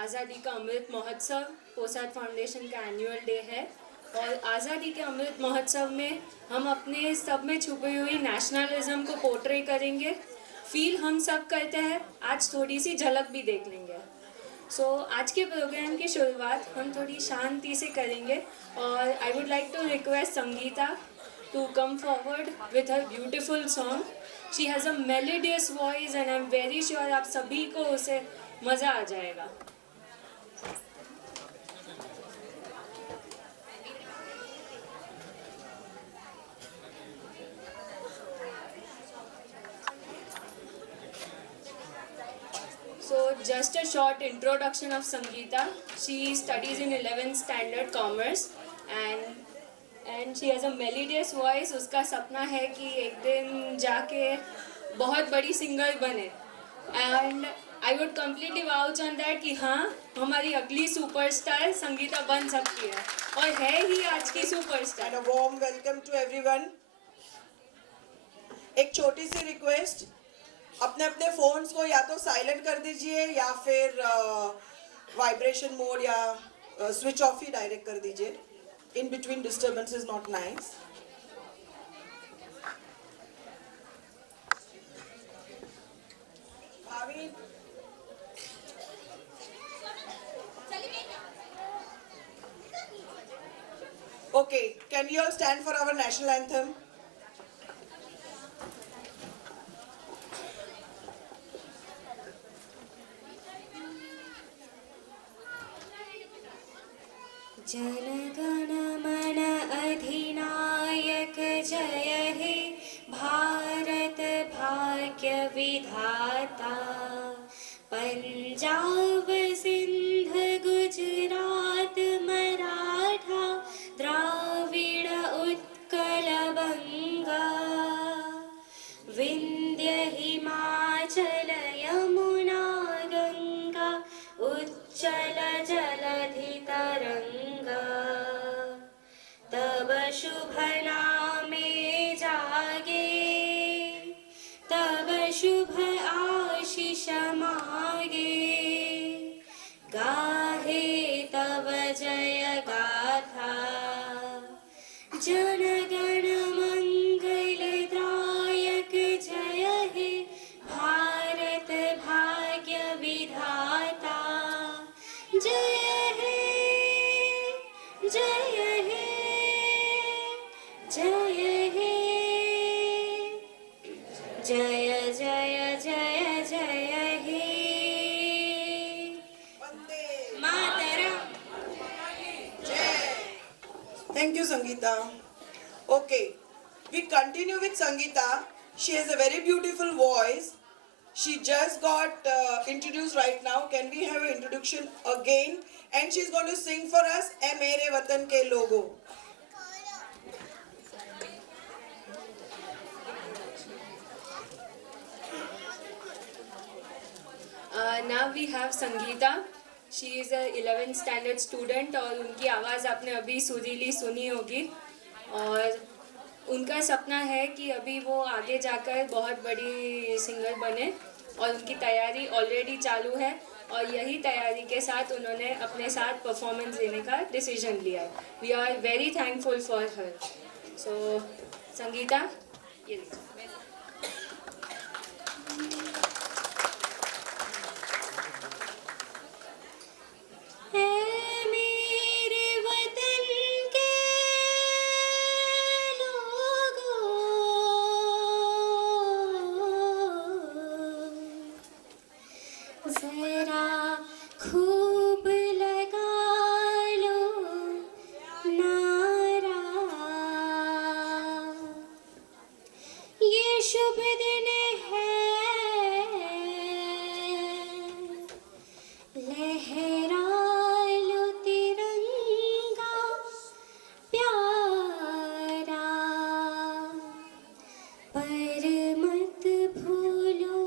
आज़ादी का अमृत महोत्सव पोसाद फाउंडेशन का एनुअल डे है और आज़ादी के अमृत महोत्सव में हम अपने सब में छुपी हुई नेशनलिज्म को पोर्ट्रे करेंगे। फील हम सब करते हैं, आज थोड़ी सी झलक भी देख लेंगे। आज के प्रोग्राम की शुरुआत हम थोड़ी शांति से करेंगे और I would like to request Sangeeta to come forward with her beautiful song. She has a melodious voice and I'm very sure आप सभी को उसे मज़ा आ जाएगा। So just a short introduction of Sangeeta. She studies in 11th standard commerce and she has a melodious voice. उसका सपना है कि एक दिन जाके बहुत बड़ी सिंगर बने and I would completely vouch on that कि हाँ हमारी अगली सुपरस्टार संगीता बन सकती है और है ही आज की superstar. And a warm welcome to everyone. एक छोटी सी रिक्वेस्ट, अपने अपने फोन्स को या तो साइलेंट कर दीजिए या फिर वाइब्रेशन मोड या स्विच ऑफ ही डायरेक्ट कर दीजिए। In between disturbance is not nice. Okay, can we all stand for our national anthem? जनगण मन अधिनायक जय हे भारत भाग्य विधाता पंजाब सिंध गुजरात मराठा द्राविड़ उत्कल बंगा विंध्य हिमाचल यमुना गंगा उच्चल जलधि तरंगा तब शुभ नामे जागे तब शुभ आशीष मागे गाहे तब जय गाथा जनगण मंगलदायक जय हे भारत भाग्य विधाता जय हे जय हे जय हे जय जय जय जय हे मातरम। Thank you, Sangeeta. Okay, we continue with Sangeeta. She has a very beautiful voice. She just got introduced right now. Can we have an introduction again? And she's going to sing for us "ऐ मेरे वतन के लोगों." Now we have Sangeeta. She is a 11th standard student और उनकी आवाज़ आपने अभी सुरीली सुनी होगी और उनका सपना है कि अभी वो आगे जाकर बहुत बड़ी सिंगर बने और उनकी तैयारी ऑलरेडी चालू है और यही तैयारी के साथ उन्होंने अपने साथ परफॉर्मेंस देने का डिसीजन लिया है। We are very thankful for her. So Sangeeta, ये लीजिए। जरा खूब लगा लो नारा, ये शुभ दिन है, लहरा लो तिरंगा प्यारा, पर मत भूलो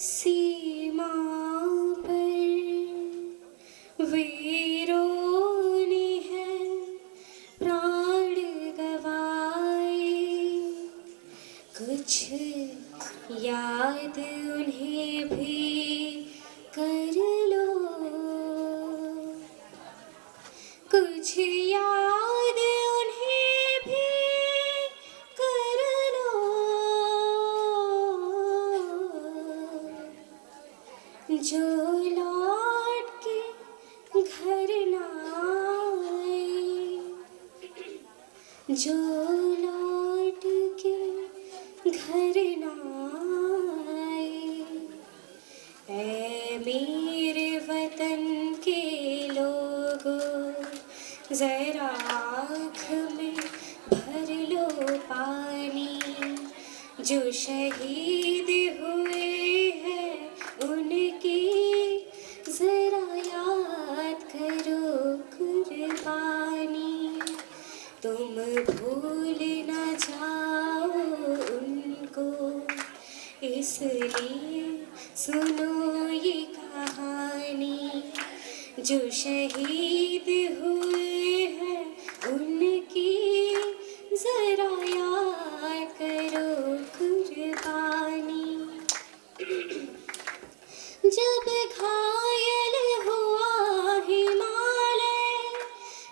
सीमा पर वीरों ने है प्राण गवाए, कुछ याद उन्हें भी कर लो, कुछ याद उन्हें भी कर लो, जो लौट के घर ना आए, जो लौट के घर ना आए। ऐ मेरे वतन के लोगों, जरा आँख में भर लो पानी, जो शहीद हुए हैं उनकी जरा याद करो कुर्बानी, तुम भूल ना जाओ उनको, इसलिए सुनो ये कहानी, जो शहीद हुए हैं उनकी जरा याद करो कुर्बानी। जब घायल हुआ हिमालय,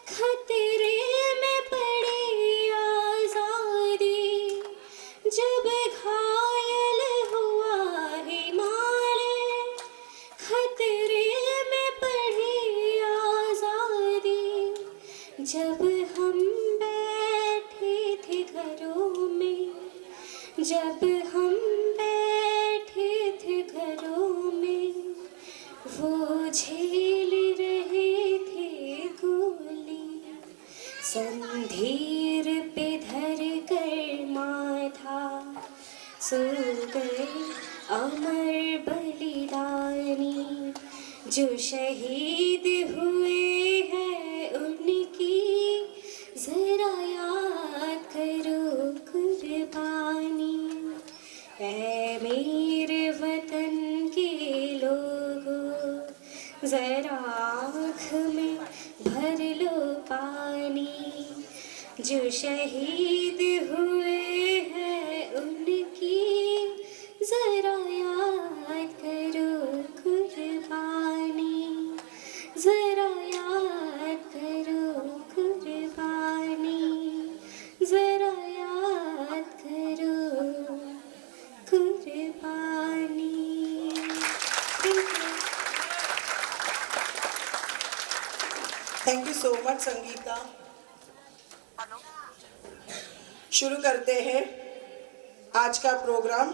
खतरे में पड़ी आजादी, जब घायल हुआ हिमालय, खतरे में पड़ी आजादी, जब हम बैठे थे घरों में, जब हम बैठे थे घरों में, वो झेल रहे थे गोली, संधीर पे धर कर माथा सो गए अमर बलिदानी, जो शहीद हुए हैं उनकी जरा याद करो कुर्बानी। ऐ मेरे वतन के लोगों, जरा आँख में भर लो पानी, जो शहीद हुए हैं उनकी जरा याद करो कुर्बानी, जरा याद करो कुर्बानी, जरा याद करो कुर्बानी। Thank you so much Sangeeta. शुरू करते हैं आज का प्रोग्राम,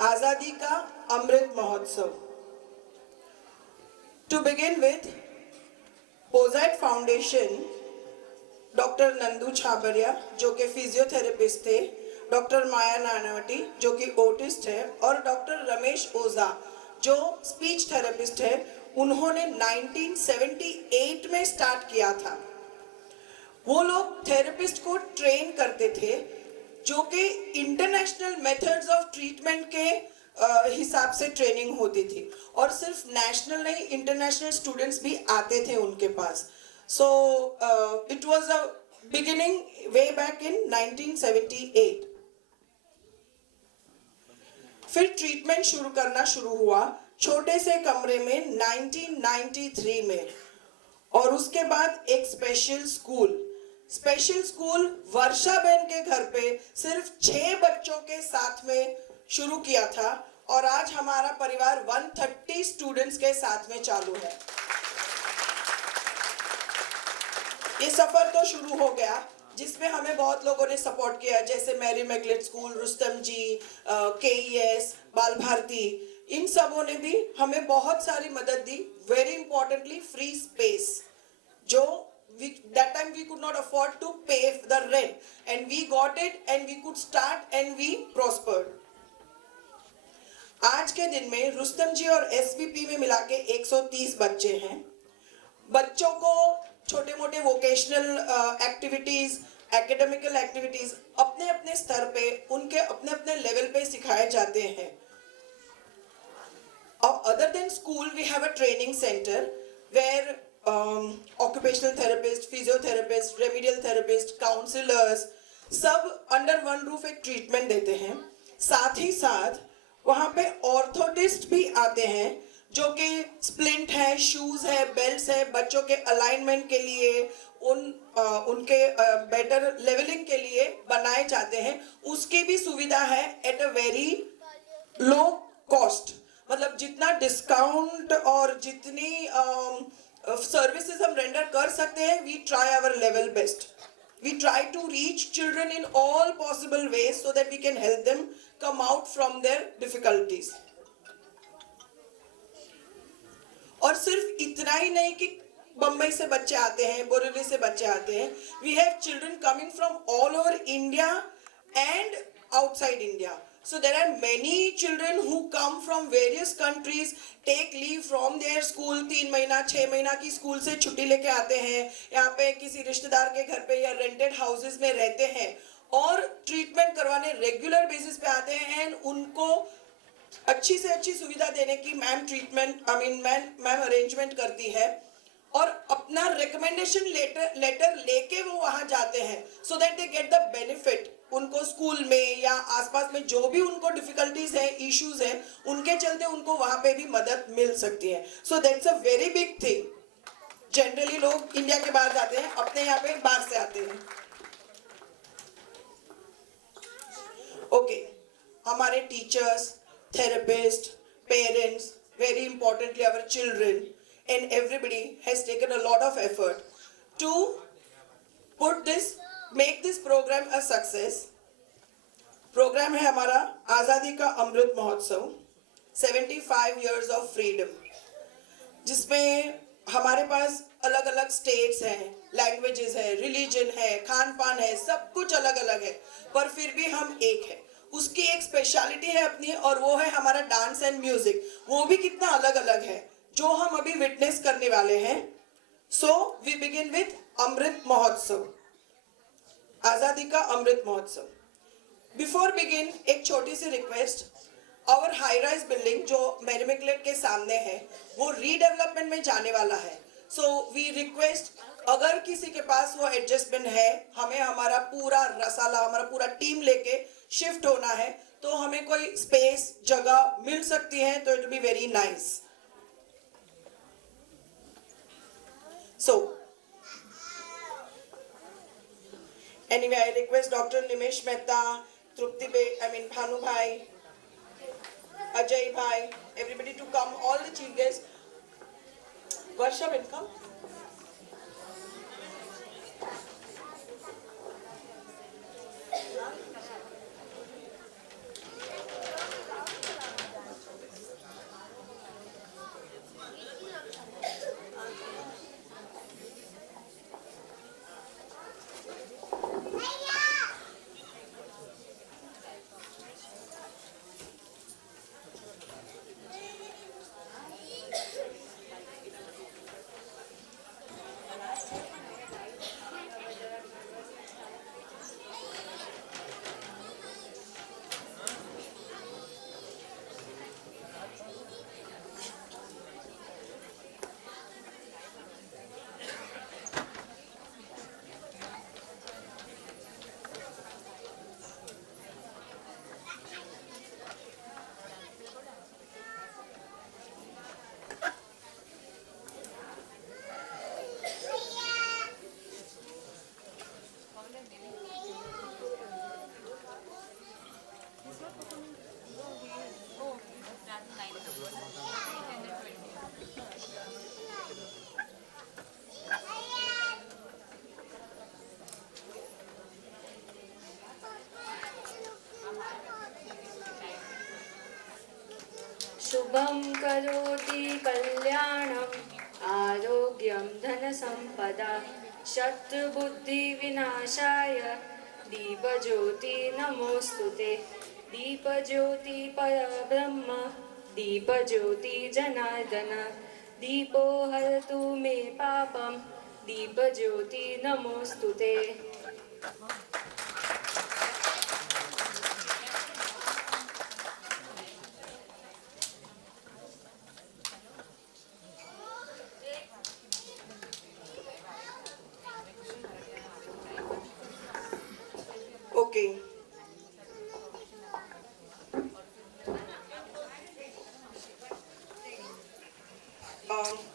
आजादी ka Amrit Mahotsav. To begin with पोजैट फाउंडेशन, डॉक्टर नंदू छाबरिया जो कि फिजियोथेरेपिस्ट थे, डॉक्टर माया नानावटी जो कि ओटिस्ट है, और डॉक्टर रमेश ओझा जो स्पीच थेरेपिस्ट है, उन्होंने 1978 में स्टार्ट किया था। वो लोग थेरेपिस्ट को ट्रेन करते थे जो कि इंटरनेशनल मेथड्स ऑफ ट्रीटमेंट के हिसाब से ट्रेनिंग होती थी, और सिर्फ नेशनल नहीं इंटरनेशनल स्टूडेंट्स भी आते थे उनके पास। So it was a beginning way back in 1978। फिर ट्रीटमेंट शुरू करना शुरू हुआ छोटे से कमरे में 1993 में, और उसके बाद एक स्पेशल स्कूल वर्षा बहन के घर पे सिर्फ 6 बच्चों के साथ में शुरू किया था, और आज हमारा परिवार 130 स्टूडेंट्स के साथ में चालू है। ये सफर तो शुरू हो गया जिसमें हमें बहुत लोगों ने सपोर्ट किया, जैसे मैरी मैगलेट स्कूल, रुस्तम जी, KES, बाल भारती, इन सबों ने भी हमें बहुत सारी मदद दी. वेरी इंपॉर्टेंटली फ्री स्पेस, जो that time we could not afford to pay the rent, and we got it and we could start and we prospered. आज के दिन में रुस्तम जी और एसवीपी में मिला के 130 बच्चे हैं. बच्चों को छोटे मोटे वोकेशनल एक्टिविटीज, एकेडमिकल एक्टिविटीज अपने अपने स्तर पे, उनके अपने अपने लेवल पे सिखाए जाते हैं. Other than school, we have a training center where occupational therapist, physiotherapist, remedial therapist, counselors सब अंडर वन रूफ एक ट्रीटमेंट देते हैं. साथ ही साथ वहाँ पे ऑर्थोटिस्ट भी आते हैं जो कि स्प्लिंट है, शूज है, बेल्ट्स है, बच्चों के अलाइनमेंट के लिए, उनके बेटर लेवलिंग के लिए बनाए जाते हैं. उसकी भी सुविधा है at a very low cost. मतलब जितना डिस्काउंट और जितनी सर्विसेज हम रेंडर कर सकते हैं, we try our level best. We try to reach children in all possible ways so that we can help them come out from their difficulties. और सिर्फ इतना ही नहीं कि बम्बई से बच्चे आते हैं, बोरीवली से बच्चे आते हैं. We have children coming from all over India and outside India. So there are many children who come from various countries, take leave from their school, 3 महीना 6 महीना की स्कूल से छुट्टी लेके आते हैं, यहाँ पे किसी रिश्तेदार के घर पे या रेंटेड हाउसेस में रहते हैं और ट्रीटमेंट करवाने रेगुलर बेसिस पे आते हैं. एंड उनको अच्छी से अच्छी सुविधा देने की मैम अरेंजमेंट करती है और अपना रिकमेंडेशन लेटर लेके वो वहाँ जाते हैं so that they get the benefit. उनको स्कूल में या आसपास में जो भी उनको डिफिकल्टीज है, इश्यूज है, उनके चलते उनको वहाँ पे भी मदद मिल सकती है. So that's a very big thing. Generally लोग इंडिया के बाहर जाते हैं, अपने यहाँ पे बाहर से आते हैं. ओके, हमारे teachers, therapists, parents, very importantly our children and everybody has taken a lot of effort to make this program a success. Program है हमारा आज़ादी का अमृत महोत्सव, 75 years of freedom, जिसमें हमारे पास अलग अलग स्टेट्स हैं, लैंग्वेजेस है, रिलीजन है, खान पान है, सब कुछ अलग अलग है, पर फिर भी हम एक है. उसकी एक स्पेशलिटी है अपनी, और वो है हमारा डांस एंड म्यूजिक. वो भी कितना अलग अलग है जो हम अभी विटनेस करने वाले हैं. So we begin with Amrit Mahotsav, Azadi ka Amrit Mahotsav. Before begin एक छोटी सी request. Our high rise building जो मेरीमेक्लेट के सामने है वो रीडेवलपमेंट में जाने वाला है. सो वी रिक्वेस्ट, अगर किसी के पास वो एडजस्टमेंट है, हमें हमारा पूरा रसाला, हमारा पूरा टीम लेके शिफ्ट होना है, तो हमें कोई स्पेस, जगह मिल सकती है तो it be very nice. So, anyway, I request Dr. Nimesh Mehta, Trupti Bhanu Bhai, Ajay Bhai, everybody to come, all the chief guests. Varsha will come. शुभं करोति कल्याणम् आरोग्यं धनसम्पदा शत्रुबुद्धिविनाशाय दीपज्योति नमोऽस्तुते दीपज्योति परब्रह्म दीपज्योति जनार्दन दीपो हरतु मे पापं Deepjyoti नमोऽस्तुते। Okay.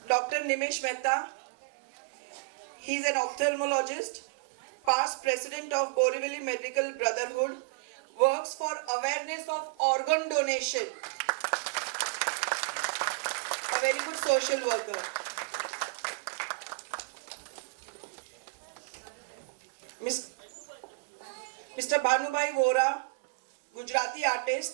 Dr. Nimish Mehta, he is an ophthalmologist, past president of Borivali Medical Brotherhood, works for awareness of organ donation. A very good social worker. Mr. Bhanubhai Vora, Gujarati artist,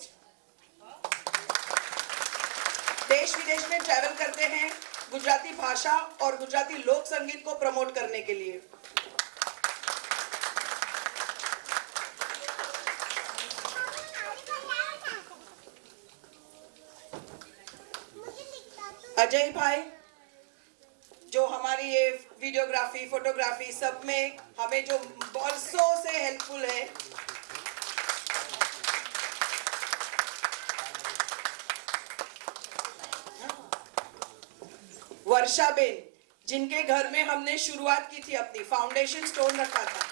देश विदेश में travel करते हैं गुजराती भाषा और गुजराती लोक संगीत को प्रमोट करने के लिए। अजय भाई, जो हमारी ये वीडियोग्राफी फोटोग्राफी सब में हमें जो बरसों से हेल्पफुल है। वर्षा बेन, जिनके घर में हमने शुरुआत की थी, अपनी फाउंडेशन स्टोन रखा था।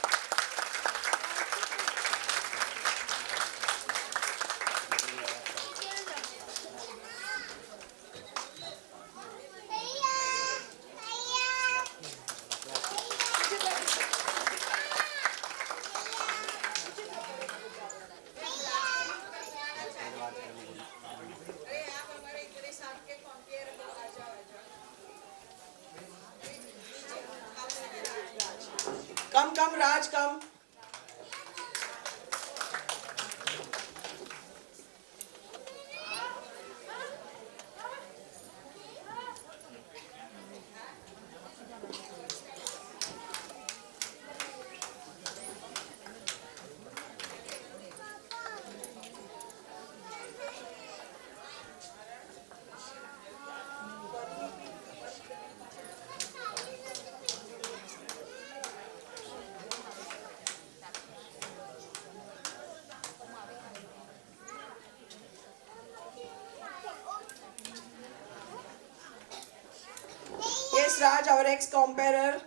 कम राज कम। Yes, Raj, our ex-comparer.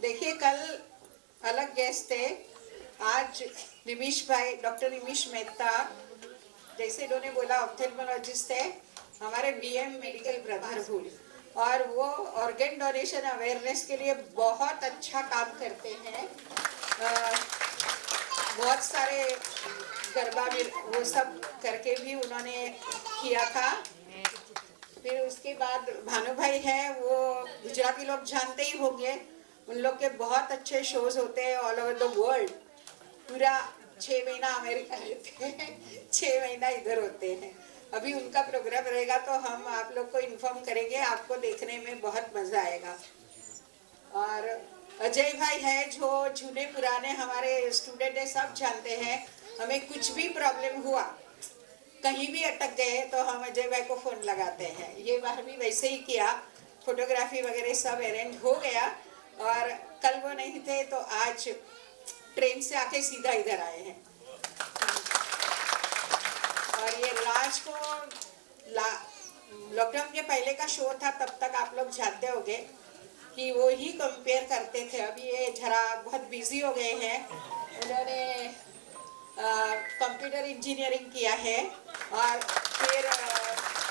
देखिए, कल अलग गेस्ट थे, आज निमिश भाई, डॉक्टर निमिश मेहता, जैसे इन्होंने बोला ऑप्थेल्मोलॉजिस्ट है, हमारे बीएम मेडिकल ब्रदरहुड, और वो ऑर्गन डोनेशन अवेयरनेस के लिए बहुत अच्छा काम करते हैं। बहुत सारे गरबा भी वो सब करके भी उन्होंने किया था। फिर उसके बाद भानु भाई है, वो गुजराती लोग जानते ही होंगे, उन लोग के बहुत अच्छे शोज होते हैं ऑल ओवर द वर्ल्ड। पूरा 6 महीना अमेरिका रहते हैं, 6 महीना इधर होते हैं। अभी उनका प्रोग्राम रहेगा तो हम आप लोग को इन्फॉर्म करेंगे, आपको देखने में बहुत मज़ा आएगा। और अजय भाई है, जो जूने पुराने हमारे स्टूडेंट है, सब जानते हैं, हमें कुछ भी प्रॉब्लम हुआ, कहीं भी अटक गए तो हम अजय भाई को फ़ोन लगाते हैं। ये बार भी वैसे ही किया, फोटोग्राफी वगैरह सब अरेंज हो गया, और कल वो नहीं थे तो आज ट्रेन से आके सीधा इधर आए हैं। और ये राज को लॉकडाउन के पहले का शो था, तब तक आप लोग जानते होंगे कि वो ही कंपेयर करते थे। अभी ये जरा बहुत बिजी हो गए हैं, उन्होंने कंप्यूटर इंजीनियरिंग किया है और फिर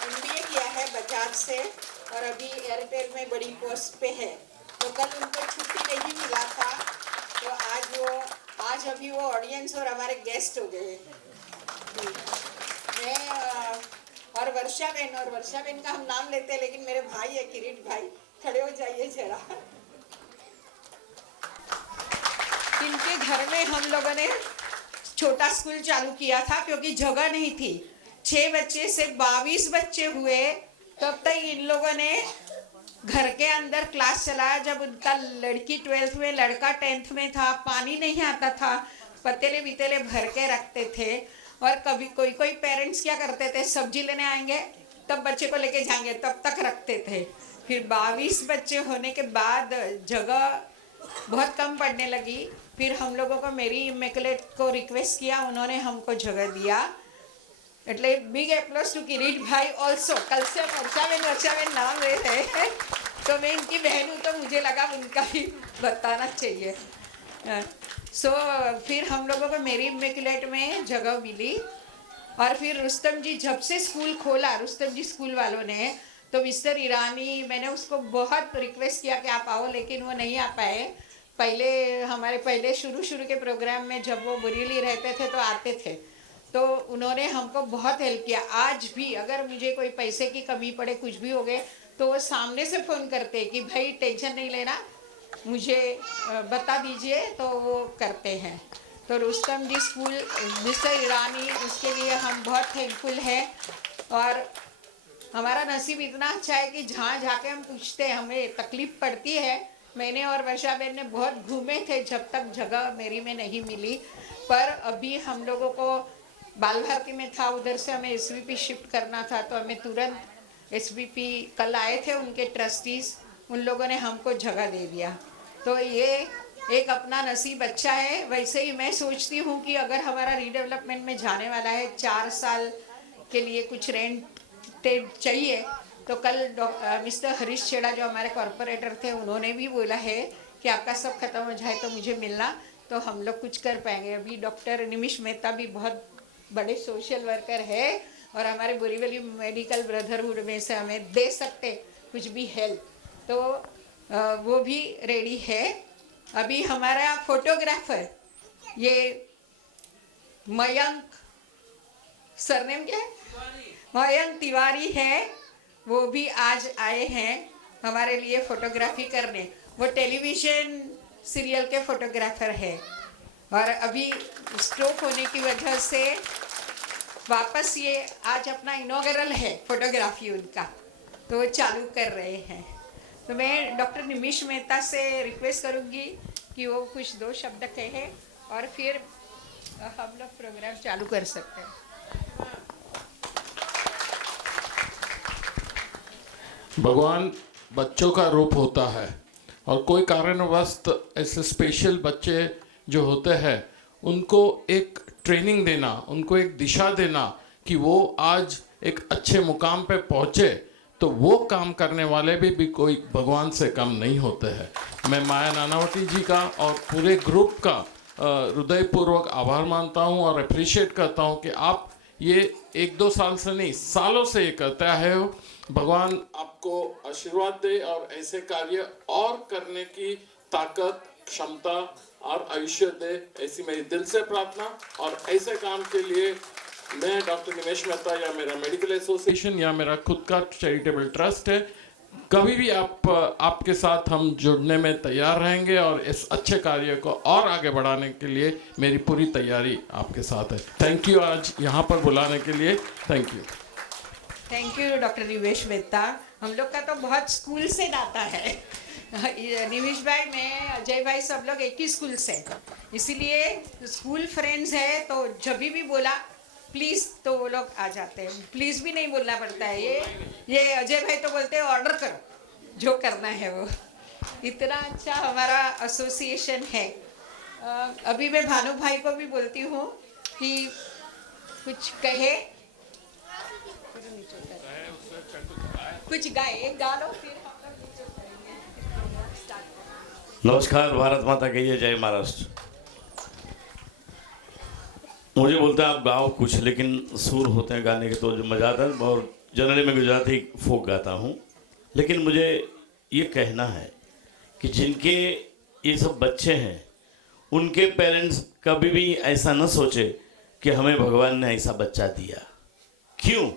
MBA किया है बजाज से, और अभी एयरटेल में बड़ी पोस्ट पे है। तो कल उनको छुट्टी नहीं मिला था, तो आज अभी वो ऑडियंस और हमारे गेस्ट हो गए। मैं और वर्षा बहन का हम नाम लेते हैं, लेकिन मेरे भाई है किरीट भाई, खड़े हो जाइए जरा। इनके घर में हम लोगों ने छोटा स्कूल चालू किया था क्योंकि जगह नहीं थी। 6 बच्चे से 22 बच्चे हुए, तब तक इन लोगों ने घर के अंदर क्लास चलाया। जब उनका लड़की 12th में, लड़का 10th में था, पानी नहीं आता था, पतीले बितेले भर के रखते थे। और कभी कोई पेरेंट्स क्या करते थे, सब्जी लेने आएंगे तब बच्चे को लेके जाएंगे, तब तक रखते थे। फिर 22 बच्चे होने के बाद जगह बहुत कम पड़ने लगी। फिर हम लोगों को मेरी इमेकुलेट को रिक्वेस्ट किया, उन्होंने हमको जगह दिया। એટલે बिग एप्लॉस टू किरीट भाई ऑल्सो। कल से वर्षाबेन नाम ले रहे हैं, तो मैं इनकी बहन हूँ तो मुझे लगा उनका भी बताना चाहिए। फिर हम लोगों को मेरी इमेकुलेट में जगह मिली। और फिर रुस्तम जी जब से स्कूल खोला, रुस्तम जी स्कूल वालों ने, तो मिस्टर ईरानी, मैंने उसको बहुत रिक्वेस्ट किया कि आप आओ, लेकिन वो नहीं आ पाए। पहले शुरू के प्रोग्राम में जब वो बरेली रहते थे तो आते थे, तो उन्होंने हमको बहुत हेल्प किया। आज भी अगर मुझे कोई पैसे की कमी पड़े, कुछ भी हो गए, तो वो सामने से फ़ोन करते कि भाई टेंशन नहीं लेना, मुझे बता दीजिए, तो वो करते हैं। तो रुस्तम जी स्कूल, मिस्टर ईरानी, उसके लिए हम बहुत थैंकफुल हैं। और हमारा नसीब इतना अच्छा है कि जहाँ जाके हम पूछते हैं, हमें तकलीफ़ पड़ती है। मैंने और वर्षा बहन ने बहुत घूमे थे जब तक जगह मेरी में नहीं मिली। पर अभी हम लोगों को बाल भारती में था, उधर से हमें SVP शिफ्ट करना था, तो हमें तुरंत SVP कल आए थे उनके ट्रस्टीज़, उन लोगों ने हमको जगह दे दिया। तो ये एक अपना नसीब अच्छा है। वैसे ही मैं सोचती हूँ कि अगर हमारा रीडेवलपमेंट में जाने वाला है, 4 साल के लिए कुछ रेंट चाहिए, तो कल मिस्टर हरीश छेड़ा जो हमारे कॉरपोरेटर थे, उन्होंने भी बोला है कि आपका सब खत्म हो जाए तो मुझे मिलना, तो हम लोग कुछ कर पाएंगे। अभी डॉक्टर निमिष मेहता भी बहुत बड़े सोशल वर्कर है और हमारे बोरीवली मेडिकल ब्रदरहुड में से हमें दे सकते कुछ भी हेल्प, तो वो भी रेडी है। अभी हमारा फोटोग्राफर ये मयंक, सरनेम क्या है, मयंक तिवारी है, वो भी आज आए हैं हमारे लिए फोटोग्राफी करने। वो टेलीविज़न सीरियल के फोटोग्राफर है और अभी स्ट्रोक होने की वजह से वापस ये आज अपना इनॉग्रल है फोटोग्राफी उनका, तो वो चालू कर रहे हैं। तो मैं डॉक्टर निमिष मेहता से रिक्वेस्ट करूँगी कि वो कुछ 2 शब्द कहे और फिर हम लोग प्रोग्राम चालू कर सकते हैं। भगवान बच्चों का रूप होता है और कोई कारणवश ऐसे स्पेशल बच्चे जो होते हैं उनको एक ट्रेनिंग देना, उनको एक दिशा देना कि वो आज एक अच्छे मुकाम पे पहुँचे, तो वो काम करने वाले भी कोई भगवान से कम नहीं होते हैं। मैं माया नानावती जी का और पूरे ग्रुप का हृदयपूर्वक आभार मानता हूँ और अप्रिशिएट करता हूँ कि आप ये 1-2 साल से नहीं, सालों से ये करते आए हो। भगवान आपको आशीर्वाद दे और ऐसे कार्य और करने की ताकत, क्षमता और आयुष्य दे, ऐसी मेरी दिल से प्रार्थना। और ऐसे काम के लिए मैं डॉक्टर निमेश मेहता या मेरा मेडिकल एसोसिएशन या मेरा खुद का चैरिटेबल ट्रस्ट है, कभी भी आपके साथ हम जुड़ने में तैयार रहेंगे और इस अच्छे कार्य को और आगे बढ़ाने के लिए मेरी पूरी तैयारी आपके साथ है। थैंक यू आज यहाँ पर बुलाने के लिए, thank you. Thank you doctor Nimesh Mehta. हम लोग का तो बहुत स्कूल से नाता है। निमिष भाई, मैं, अजय भाई, सब लोग एक ही स्कूल से, इसीलिए स्कूल फ्रेंड्स है, तो जब भी बोला प्लीज़ तो वो लोग आ जाते हैं। प्लीज़ भी नहीं बोलना पड़ता है। ये अजय भाई तो बोलते हैं ऑर्डर करो, जो करना है वो। इतना अच्छा हमारा एसोसिएशन है। अभी मैं भानु भाई को भी बोलती हूँ कि कुछ कहे, कुछ गाए, गा लो फिर हम लोग। नमस्कार, भारत माता की जय, महाराष्ट्र। मुझे बोलते हैं आप गाओ कुछ, लेकिन सुर होते हैं गाने के तो जो मज़ा आता है। और जनरली मैं गुजराती फोक गाता हूँ, लेकिन मुझे ये कहना है कि जिनके ये सब बच्चे हैं उनके पेरेंट्स कभी भी ऐसा न सोचे कि हमें भगवान ने ऐसा बच्चा दिया। क्यों?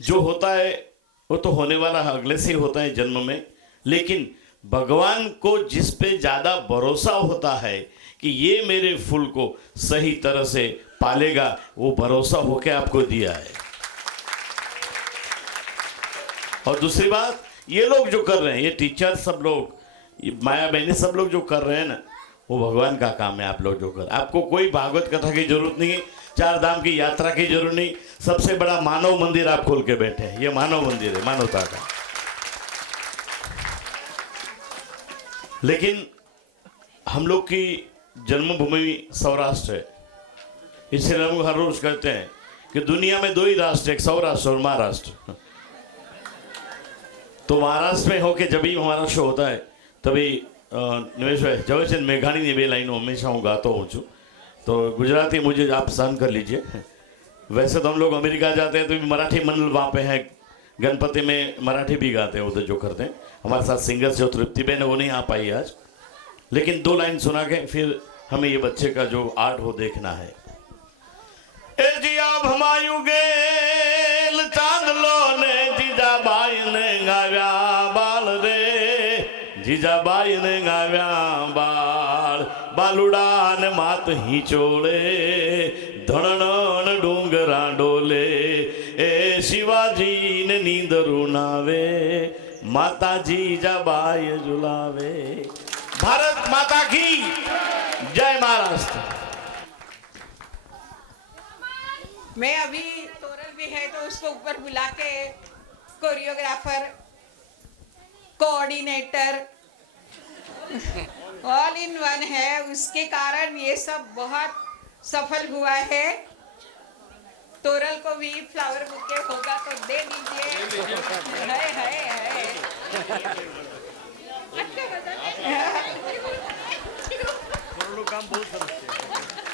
जो होता है वो तो होने वाला है, अगले से ही होता है जन्म में, लेकिन भगवान को जिस पे ज़्यादा भरोसा होता है कि ये मेरे फूल को सही तरह से पालेगा, वो भरोसा होके आपको दिया है। और दूसरी बात, ये लोग जो कर रहे हैं, ये टीचर सब लोग, ये माया बहने सब लोग जो कर रहे हैं ना, वो भगवान का काम है। आप लोग जो कर, आपको कोई भागवत कथा की जरूरत नहीं है, 4 धाम की यात्रा की जरूरत नहीं। सबसे बड़ा मानव मंदिर आप खोल के बैठे हैं, ये मानव मंदिर है, मानवता का। लेकिन हम लोग की जन्मभूमि सौराष्ट्र है, इसलिए हम हर रोज कहते हैं कि दुनिया में 2 ही राष्ट्र, एक सौराष्ट्र और महाराष्ट्र। तो महाराष्ट्र में होके जब भी हमारा शो होता है तभी निवेश भाई ઝવેરચંદ મેઘાણીની 2 लाइनों हमेशा हूँ गाता हूँ છું, तो गुजराती मुझे आप सहन कर लीजिए। वैसे तो हम लोग अमेरिका जाते हैं तो भी मराठी मंडल वहाँ पे है, गणपति में मराठी भी गाते हैं उधर जो करते हैं। हमारे साथ सिंगर्स जो तृप्तिबेन है वो नहीं आ पाई आज, लेकिन 2 लाइन सुना के फिर हमें ये बच्चे का जो आर्ट हो देखना है। ए जी आप हमायूं गेल चांदलो ने जीजाबाई ने गाव्या बाल रे, जीजाबाई ने गाव्या बाल, बालुड़ा ने मात ही चोले, धणण डूंगरा डोले, ए शिवाजी ने नींदरू नावे, माता जीजाबाई झुलावे। भारत माता की जय। महाराष्ट्र। मैं अभी तोरल भी है तो उसको ऊपर बुला के choreographer, coordinator, all in one है, उसके कारण ये सब बहुत सफल हुआ है। तोरल को भी फ्लावर बुके होगा तो दे दीजिए। है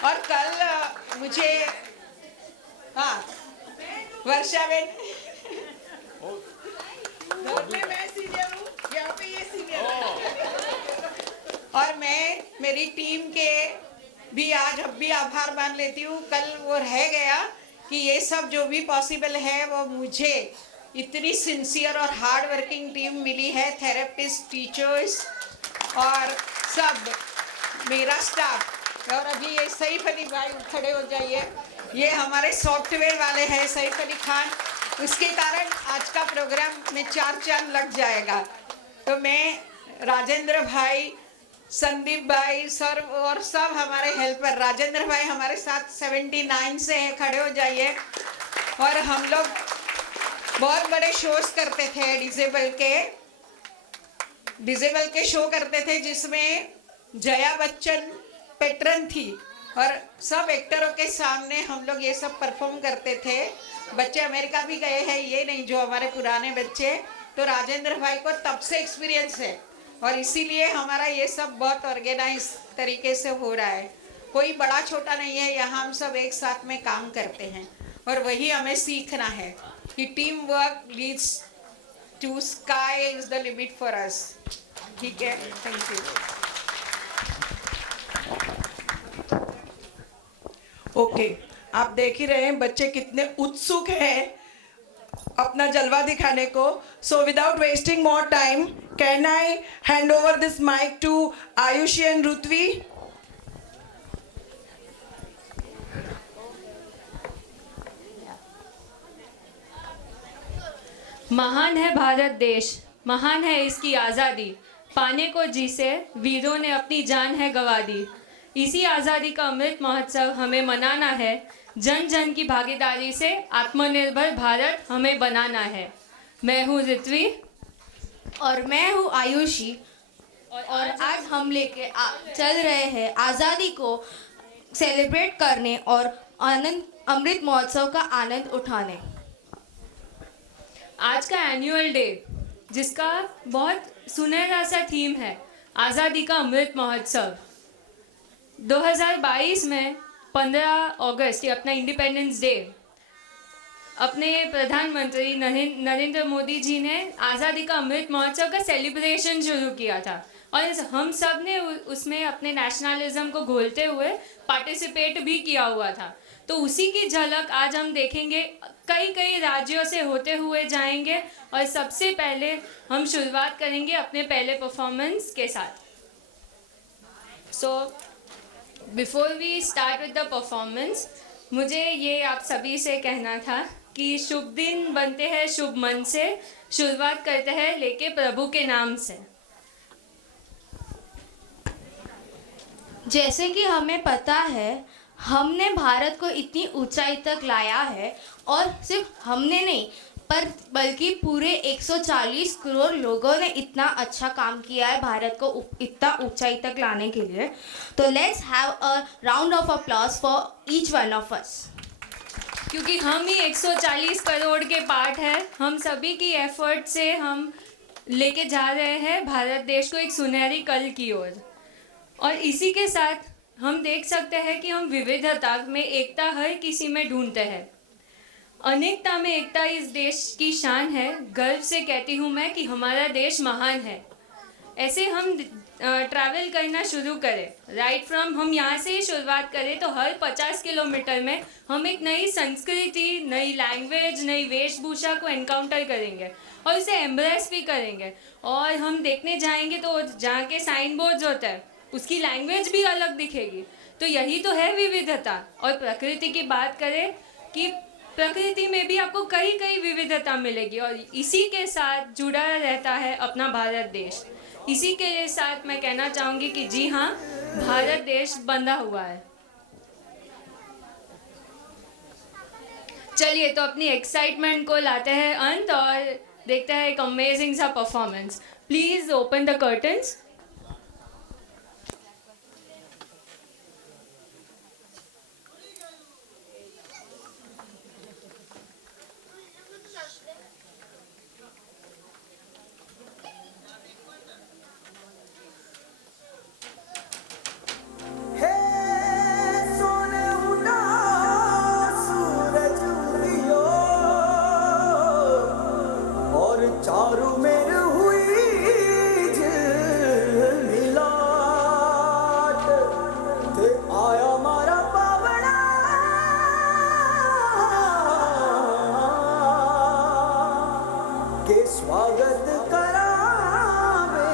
और कल मुझे वर्षा बेन मैं सीनियर हूँ, यहाँ पे ये सीनियर और मैं मेरी टीम के भी आज अब भी आभार मान लेती हूँ। कल वो रह गया कि ये सब जो भी पॉसिबल है वो मुझे इतनी सिंसियर और हार्ड वर्किंग टीम मिली है, थेरेपिस्ट, टीचर्स और सब मेरा स्टाफ। और अभी ये सईफ अली भाई खड़े हो जाइए, ये हमारे सॉफ्टवेयर वाले हैं, सईफ अली खान। उसके कारण आज का प्रोग्राम में 4 चांद लग जाएगा। तो मैं राजेंद्र भाई, संदीप भाई सर और सब हमारे हेल्पर, राजेंद्र भाई हमारे साथ 79 से हैं, खड़े हो जाइए। और हम लोग बहुत बड़े शोज करते थे, डिजेबल के शो करते थे जिसमें जया बच्चन पेट्रन थी और सब एक्टरों के सामने हम लोग ये सब परफॉर्म करते थे। बच्चे अमेरिका भी गए हैं, ये नहीं जो हमारे पुराने बच्चे। तो राजेंद्र भाई को तब से एक्सपीरियंस है और इसीलिए हमारा ये सब बहुत ऑर्गेनाइज तरीके से हो रहा है। कोई बड़ा छोटा नहीं है, यहाँ हम सब एक साथ में काम करते हैं और वही हमें सीखना है कि team work leads to sky is the limit for us. ठीक है, थैंक यू। ओके, आप देख ही रहे हैं बच्चे कितने उत्सुक हैं अपना जलवा दिखाने को। So without wasting more time, can I hand over this mike to Ayushi and Rutvi. महान है भारत देश, महान है इसकी आज़ादी, पाने को जिसे वीरों ने अपनी जान है गंवा दी। इसी आज़ादी का अमृत महोत्सव हमें मनाना है, जन जन की भागीदारी से आत्मनिर्भर भारत हमें बनाना है। मैं हूँ ऋत्वी और मैं हूँ आयुषी और आज हम लेके चल रहे हैं आज़ादी को सेलिब्रेट करने और अमृत महोत्सव का आनंद उठाने। आज का एनुअल डे जिसका बहुत सुनहरा सा थीम है आज़ादी का अमृत महोत्सव, 2022 में 15 अगस्त अपना इंडिपेंडेंस डे अपने प्रधानमंत्री नरेंद्र मोदी जी ने आज़ादी का अमृत महोत्सव का सेलिब्रेशन शुरू किया था और हम सब ने उसमें अपने नेशनलिज्म को घोलते हुए पार्टिसिपेट भी किया हुआ था। तो उसी की झलक आज हम देखेंगे। कई कई राज्यों से होते हुए जाएंगे और सबसे पहले हम शुरुआत करेंगे अपने पहले परफॉर्मेंस के साथ। So before we start with the performance, मुझे ये आप सभी से कहना था कि शुभ दिन बनते हैं शुभ मन से, शुरुआत करते हैं लेके प्रभु के नाम से। जैसे कि हमें पता है, हमने भारत को इतनी ऊंचाई तक लाया है, और सिर्फ हमने नहीं पर बल्कि पूरे 140 करोड़ लोगों ने इतना अच्छा काम किया है भारत को इतना ऊंचाई तक लाने के लिए। तो let's have a round of applause for each one of us. क्योंकि हम ही 140 करोड़ के पार्ट हैं, हम सभी की एफर्ट से हम लेके जा रहे हैं भारत देश को एक सुनहरी कल की ओर। और इसी के साथ हम देख सकते हैं कि हम विविधता में एकता हर किसी में ढूंढते हैं। अनेकता में एकता इस देश की शान है। गर्व से कहती हूँ मैं कि हमारा देश महान है। ऐसे हम ट्रैवल करना शुरू करें, राइट फ्रॉम हम यहाँ से ही शुरुआत करें तो हर 50 किलोमीटर में हम एक नई संस्कृति, नई लैंग्वेज, नई वेशभूषा को एनकाउंटर करेंगे और उसे एम्ब्रेस भी करेंगे। और हम देखने जाएंगे तो जहाँ के साइन बोर्ड्स होते हैं उसकी लैंग्वेज भी अलग दिखेगी। तो यही तो है विविधता। और प्रकृति की बात करें कि प्रकृति में भी आपको कई कई विविधता मिलेगी और इसी के साथ जुड़ा रहता है अपना भारत देश। इसी के साथ मैं कहना चाहूँगी कि जी हाँ, भारत देश बंधा हुआ है। चलिए तो अपनी एक्साइटमेंट को लाते हैं अंत और देखते हैं एक अमेजिंग सा performance. Please open the curtains. चारों मेर हुई झिलमिलाट ते आया मारा पावड़ा के स्वागत करावे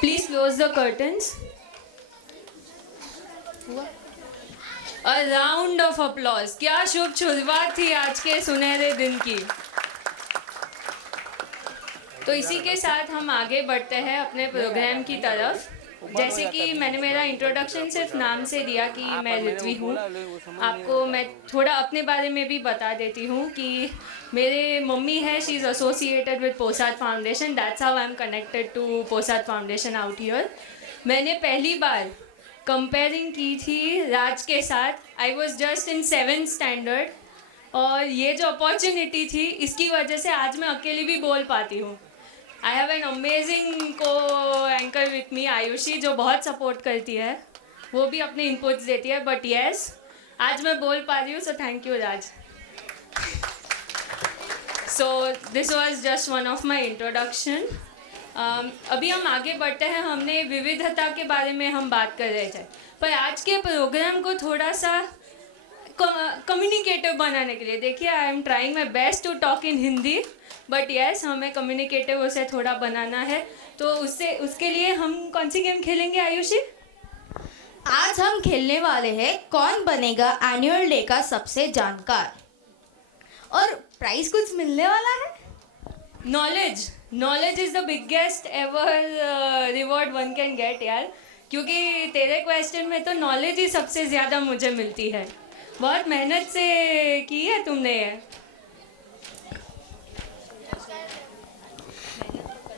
Please close the curtains. A round of applause. क्या शुभ शुरुआत थी आज के सुनहरे दिन की। तो इसी के साथ हम आगे बढ़ते हैं अपने प्रोग्राम की तरफ। जैसे कि मैंने मेरा इंट्रोडक्शन सिर्फ नाम से दिया कि मैं ऋत्वी हूँ, आपको मैं थोड़ा अपने बारे में भी बता देती हूँ कि मेरे मम्मी है, she is associated with Posaad foundation, that's how I am connected to Posaad foundation out here. मैंने पहली बार कंपेयरिंग की थी राज के साथ, I was just in 7th standard, और ये जो अपॉर्चुनिटी थी इसकी वजह से आज मैं अकेली भी बोल पाती हूँ। आई हैव एन अमेजिंग को एंकर विथ मी आयुषी, जो बहुत सपोर्ट करती है, वो भी अपने इनपुट्स देती है, बट येस आज मैं बोल पा रही हूँ, so thank you Raj. So this was just one of my introduction. अभी हम आगे बढ़ते हैं, हमने विविधता के बारे में हम बात कर रहे थे, पर आज के प्रोग्राम को थोड़ा सा कम्युनिकेटिव बनाने के लिए, देखिए I am trying my best to talk in Hindi, but yes हमें कम्युनिकेटिव उसे थोड़ा बनाना है, तो उसके लिए हम कौन सी गेम खेलेंगे आयुषी? आज हम खेलने वाले हैं कौन बनेगा एनुअल डे का सबसे जानकार, और प्राइस कुछ मिलने वाला है। Knowledge is the biggest ever reward one can get यार, क्योंकि तेरे क्वेश्चन में तो नॉलेज ही सबसे ज़्यादा मुझे मिलती है, बहुत मेहनत से की है तुमने ये।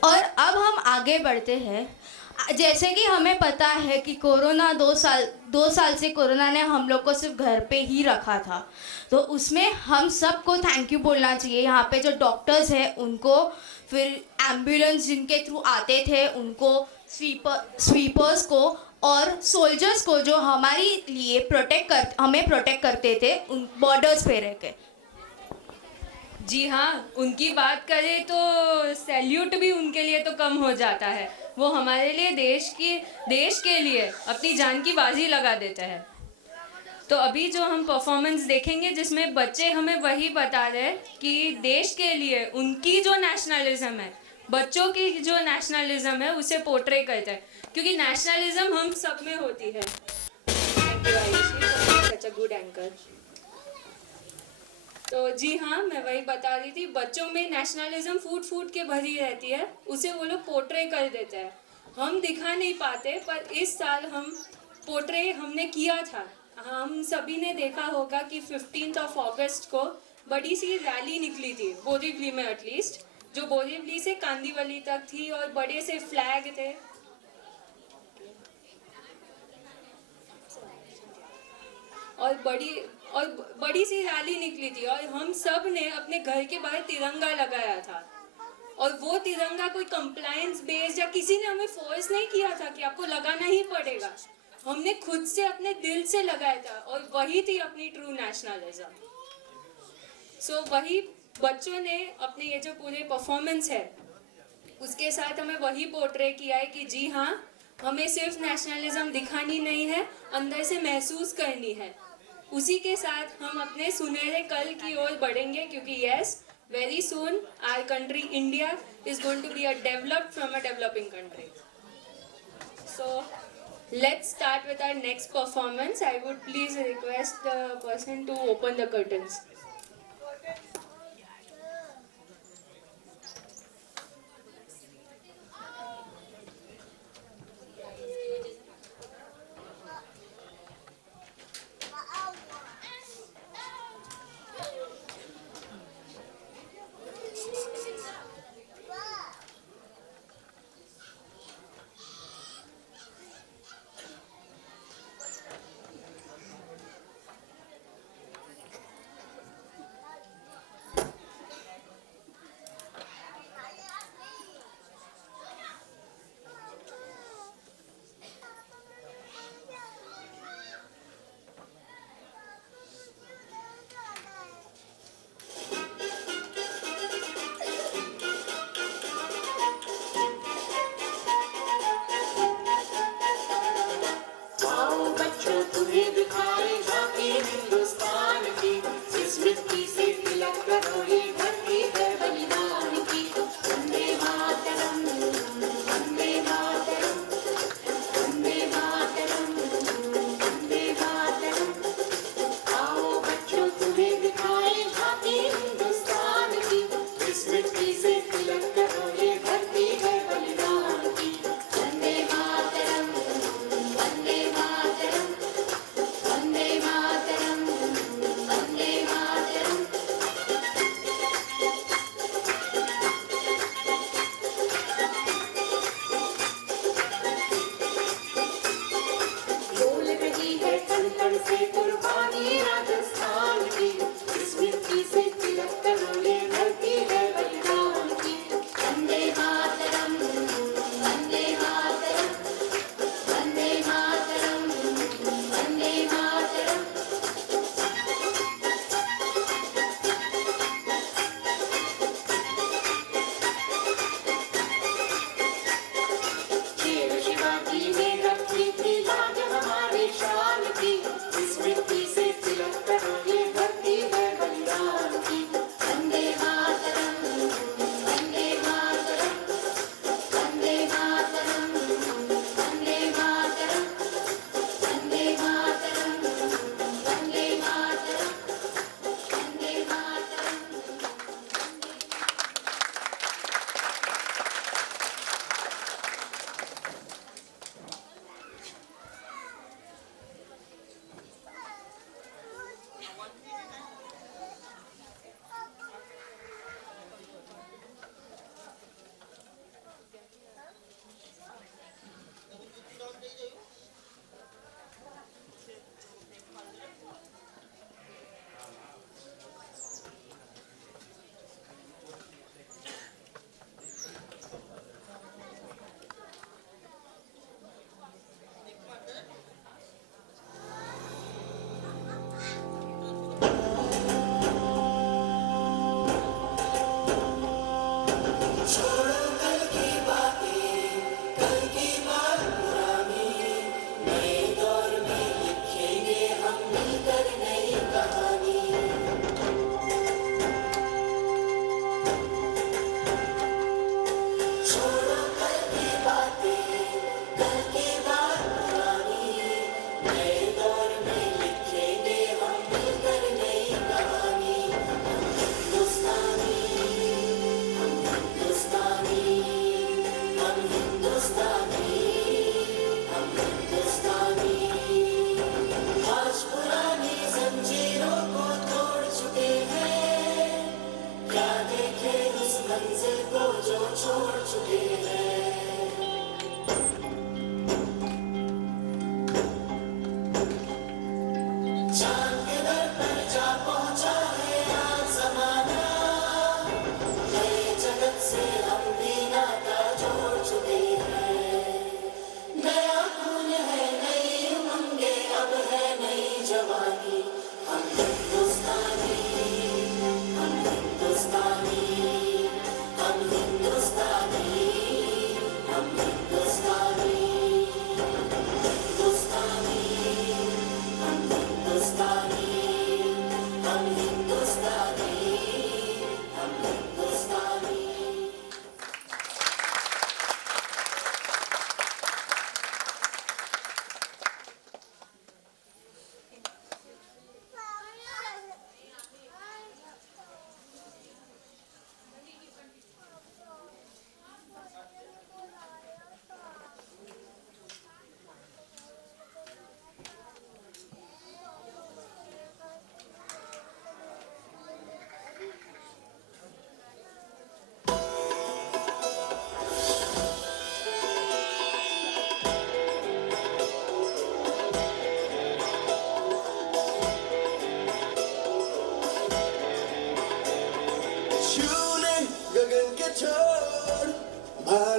और अब हम आगे बढ़ते हैं। जैसे कि हमें पता है कि कोरोना 2 साल से कोरोना ने हम लोग को सिर्फ घर पे ही रखा था, तो उसमें हम सबको थैंक यू बोलना चाहिए। यहाँ पे जो डॉक्टर्स हैं उनको, फिर एम्बुलेंस जिनके थ्रू आते थे उनको, स्वीपर्स को, और सोल्जर्स को जो हमारे लिए हमें प्रोटेक्ट करते थे उन बॉर्डर्स पे रह के। जी हाँ, उनकी बात करें तो सैल्यूट भी उनके लिए तो कम हो जाता है, वो हमारे लिए देश के लिए अपनी जान की बाजी लगा देते हैं। तो अभी जो हम परफॉर्मेंस देखेंगे जिसमें बच्चे हमें वही बता रहे हैं कि देश के लिए उनकी जो नेशनलिज्म है, बच्चों की जो नेशनलिज्म है उसे पोर्ट्रे करते हैं, क्योंकि नेशनलिज्म हम सब में होती है। Thank you Ayushi, such a good anchor. तो जी हाँ, मैं वही बता रही थी, बच्चों में नेशनलिज्म फूट के भरी रहती है, उसे वो लोग पोर्ट्रे कर देते हैं, हम दिखा नहीं पाते, पर इस साल हम पोर्ट्रे हमने किया था। हम सभी ने देखा होगा कि 15 अगस्त को बड़ी सी रैली निकली थी बोरीवली में, एटलीस्ट जो बोरीवली से कांदीवली तक थी, और बड़े से फ्लैग थे, और बड़ी सी रैली निकली थी, और हम सब ने अपने घर के बाहर तिरंगा लगाया था, और वो तिरंगा कोई कंप्लायंस बेस्ड या किसी ने हमें फोर्स नहीं किया था कि आपको लगाना ही पड़ेगा, हमने खुद से अपने दिल से लगाया था, और वही थी अपनी ट्रू नेशनलिज्म। सो वही बच्चों ने अपने ये जो पूरे परफॉर्मेंस है उसके साथ हमें वही पोर्ट्रे किया है कि जी हाँ, हमें सिर्फ नेशनलिज्म दिखानी नहीं है, अंदर से महसूस करनी है। उसी के साथ हम अपने सुनहरे कल की ओर बढ़ेंगे, क्योंकि yes, very soon our country India is going to be a developed from a developing country. So let's start with our next performance. I would please request the person to open the curtains.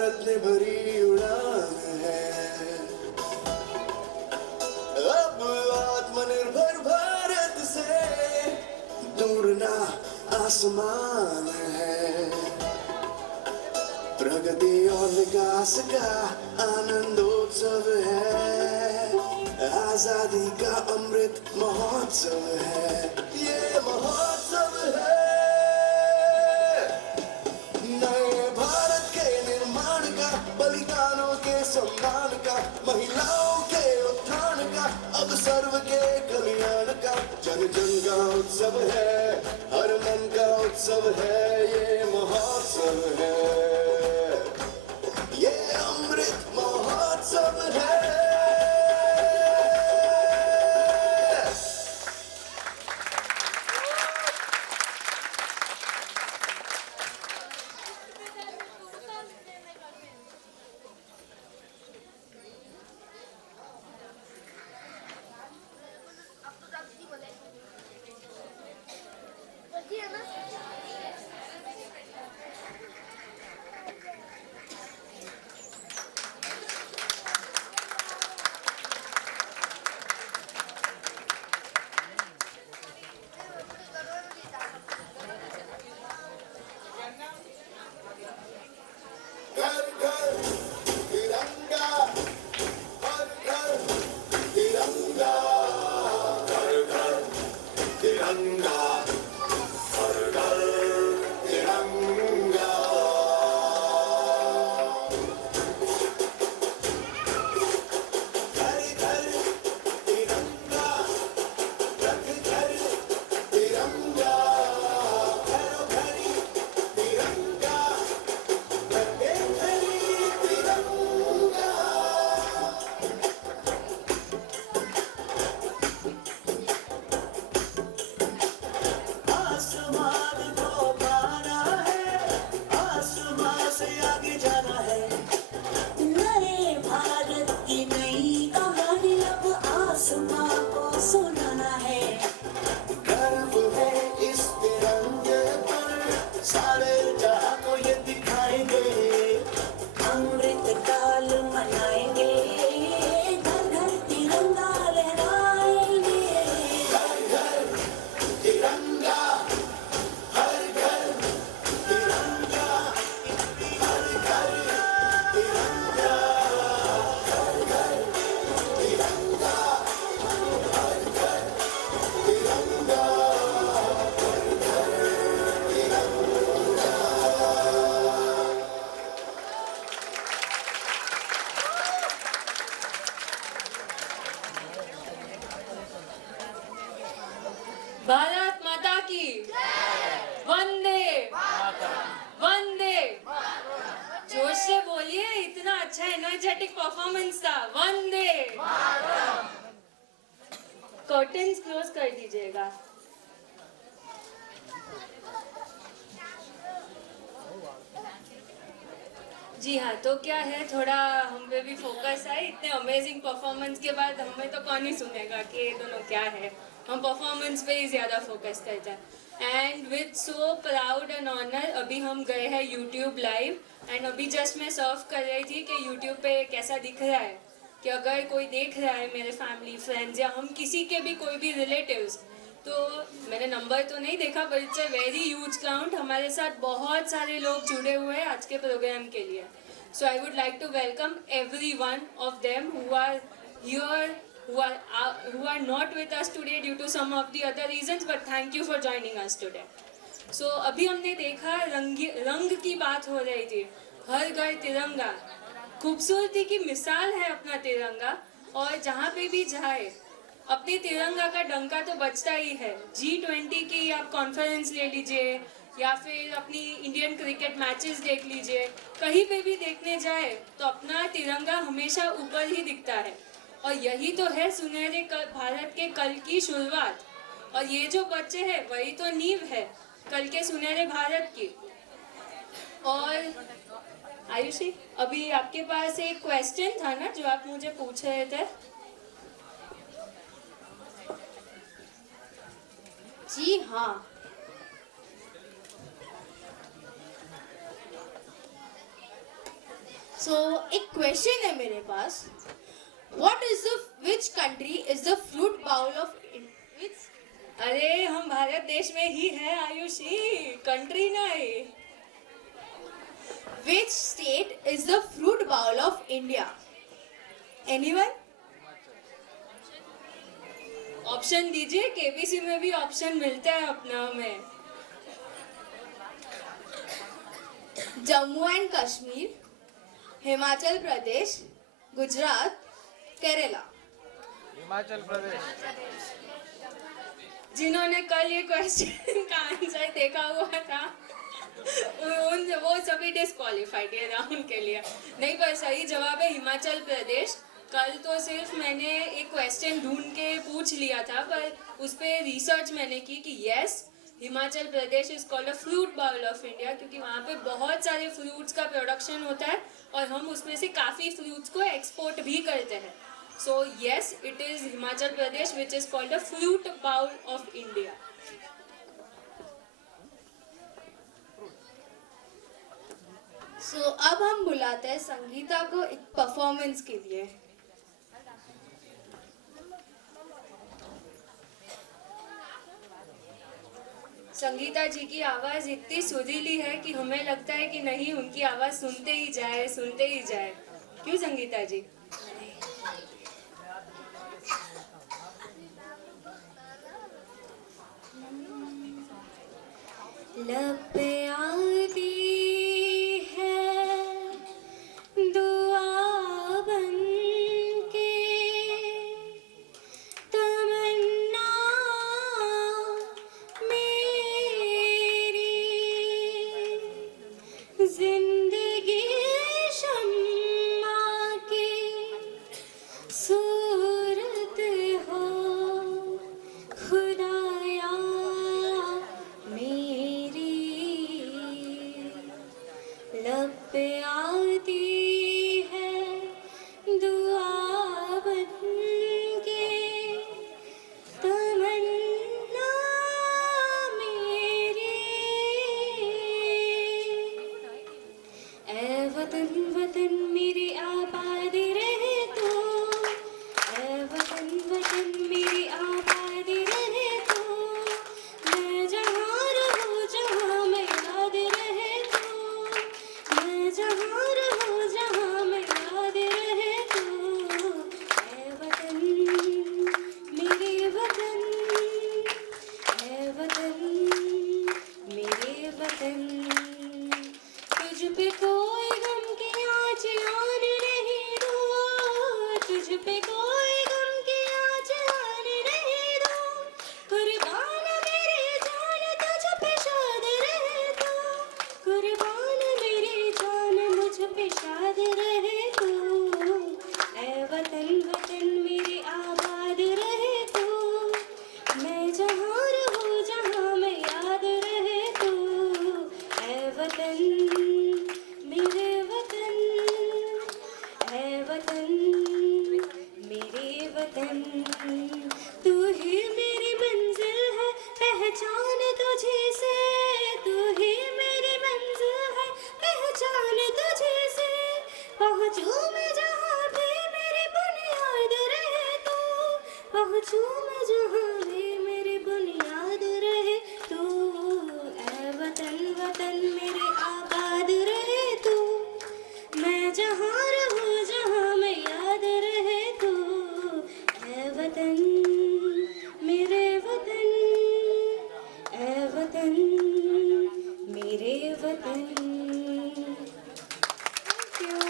Bharat ने भरी उड़ान है, अब आत्मनिर्भर भारत से दूर ना आसमान है। प्रगति और विकास का आनंदोत्सव है, आजादी का अमृत महोत्सव है, ये महोत्सव है। नए भारत के निर्माण का, बलिदानों के सम्मान का, महिलाओं के उत्थान का, अब सर्व के कल्याण का, जन जन का उत्सव है, हर मन का उत्सव है, ये महोत्सव है, ये अमृत महोत्सव है। भारत माता की वंदे वंदे। जोश से बोलिए, इतना अच्छा एनर्जेटिक परफॉर्मेंस था। वंदे। कर्टन्स क्लोज कर दीजिएगा। जी हाँ, तो क्या है, थोड़ा हम पे भी फोकस है। इतने अमेजिंग परफॉर्मेंस के बाद हमें तो कौन ही सुनेगा कि ये दोनों क्या है। हम परफॉर्मेंस पे ही ज़्यादा फोकस करते हैं। And with so proud and honour अभी हम गए हैं यूट्यूब लाइव। एंड अभी जस्ट मैं सर्व कर रही थी कि यूट्यूब पे कैसा दिख रहा है, कि अगर कोई देख रहा है, मेरे फैमिली फ्रेंड्स या हम किसी के भी कोई भी रिलेटिव्स, तो मैंने नंबर तो नहीं देखा, but it's a very huge count. हमारे साथ बहुत सारे लोग जुड़े हुए हैं आज के प्रोग्राम के लिए। So I would like to welcome every one of them who are here, who are not with us today due to some of the other reasons, but thank you for joining us today. So अभी हमने देखा रंग की बात हो रही थी, हर घर तिरंगा, खूबसूरती की मिसाल है अपना तिरंगा। और जहाँ पे भी जाए अपने तिरंगा का डंका तो बजता ही है। G20 की आप कॉन्फ्रेंस ले लीजिए या फिर अपनी इंडियन क्रिकेट मैचेस देख लीजिए, कहीं पे भी देखने जाए तो अपना तिरंगा हमेशा ऊपर ही दिखता है। और यही तो है सुनहरे भारत के कल की शुरुआत। और ये जो बच्चे हैं वही तो नींव है कल के सुनहरे भारत की। और आयुषी, अभी आपके पास एक क्वेश्चन था ना जो आप मुझे पूछ रहे थे। जी हाँ, सो एक क्वेश्चन है मेरे पास. Which country is the fruit bowl of which अरे हम भारत देश में ही है आयुषी, कंट्री नहीं. Which state is the fruit bowl of India? Anyone? Option दीजिए, केबीसी में भी ऑप्शन मिलता है अपना में. जम्मू एंड कश्मीर, हिमाचल प्रदेश, गुजरात, केरला. जिन्होंने कल ये क्वेश्चन का आंसर देखा हुआ था वो सभी डिस्क्वालिफाइड है राउंड के लिए. नहीं, पर सही जवाब है हिमाचल प्रदेश. कल तो सिर्फ मैंने एक क्वेश्चन ढूंढ के पूछ लिया था, पर उस पर रिसर्च मैंने की कि yes, Himachal Pradesh is called a fruit bowl of India, क्योंकि वहाँ पे बहुत सारे फ्रूट्स का प्रोडक्शन होता है और हम उसमें से काफ़ी फ्रूट्स को एक्सपोर्ट भी करते हैं. So yes, it is Himachal Pradesh which is called a fruit bowl of India. सो अब हम बुलाते हैं संगीता को एक परफॉर्मेंस के लिए. संगीता जी की आवाज़ इतनी सुरीली है कि हमें लगता है कि नहीं, उनकी आवाज़ सुनते ही जाए, सुनते ही जाए. क्यों संगीता जी? लब पे आती है दुआ बन के, तमन्ना मेरी, जिंदगी शम्मा की सूरत हो खुदाया मेरी. लब पे आती है दुआ बन के, तमन्ना मेरी. ऐ वतन वतन मेरे आबाद रहे तो, ऐ वतन वतन मेरे आबाद रहे तो, मैं जहाँ रहूँ जहाँ मैं याद रहे तो, मैं जहाँ रहूँ जहाँ मैं याद रहे तो. ऐ वतन मेरे वतन, ऐ वतन मेरे वतन, तुझ पे कोई गम की आँच आने नहीं दूँ, तुझ पे कोई गम की आँच आने नहीं दूँ. कुर्बान मेरी जान तुझ पे शाद रहे तो, कुर्बान मेरी जान मुझ पे शाद रहे तो. ऐ वतन वतन मेरे आबाद रहे तो, मैं जहाँ रहूँ जहाँ मैं याद रहे तो. ऐ वतन मेरे वतन, ऐ वतन मेरे वतन, तू ही मेरी मंजिल है, पहचान तुझे से, तू ही मेरी मंजिल है, पहचान तुझे से. पहुँचूं मैं जहाँ भी मेरी बुनियाद रहे तो, पहुँचूं मैं जहाँ भी मेरी बुनियाद रहे तो. ऐ वतन वतन मेरे आबाद रहे तो, मैं जहाँ रहूँ जहाँ मैं याद रहे तो. ऐ वतन मेरे वतन, ऐ वतन मेरे वतन. Thank you.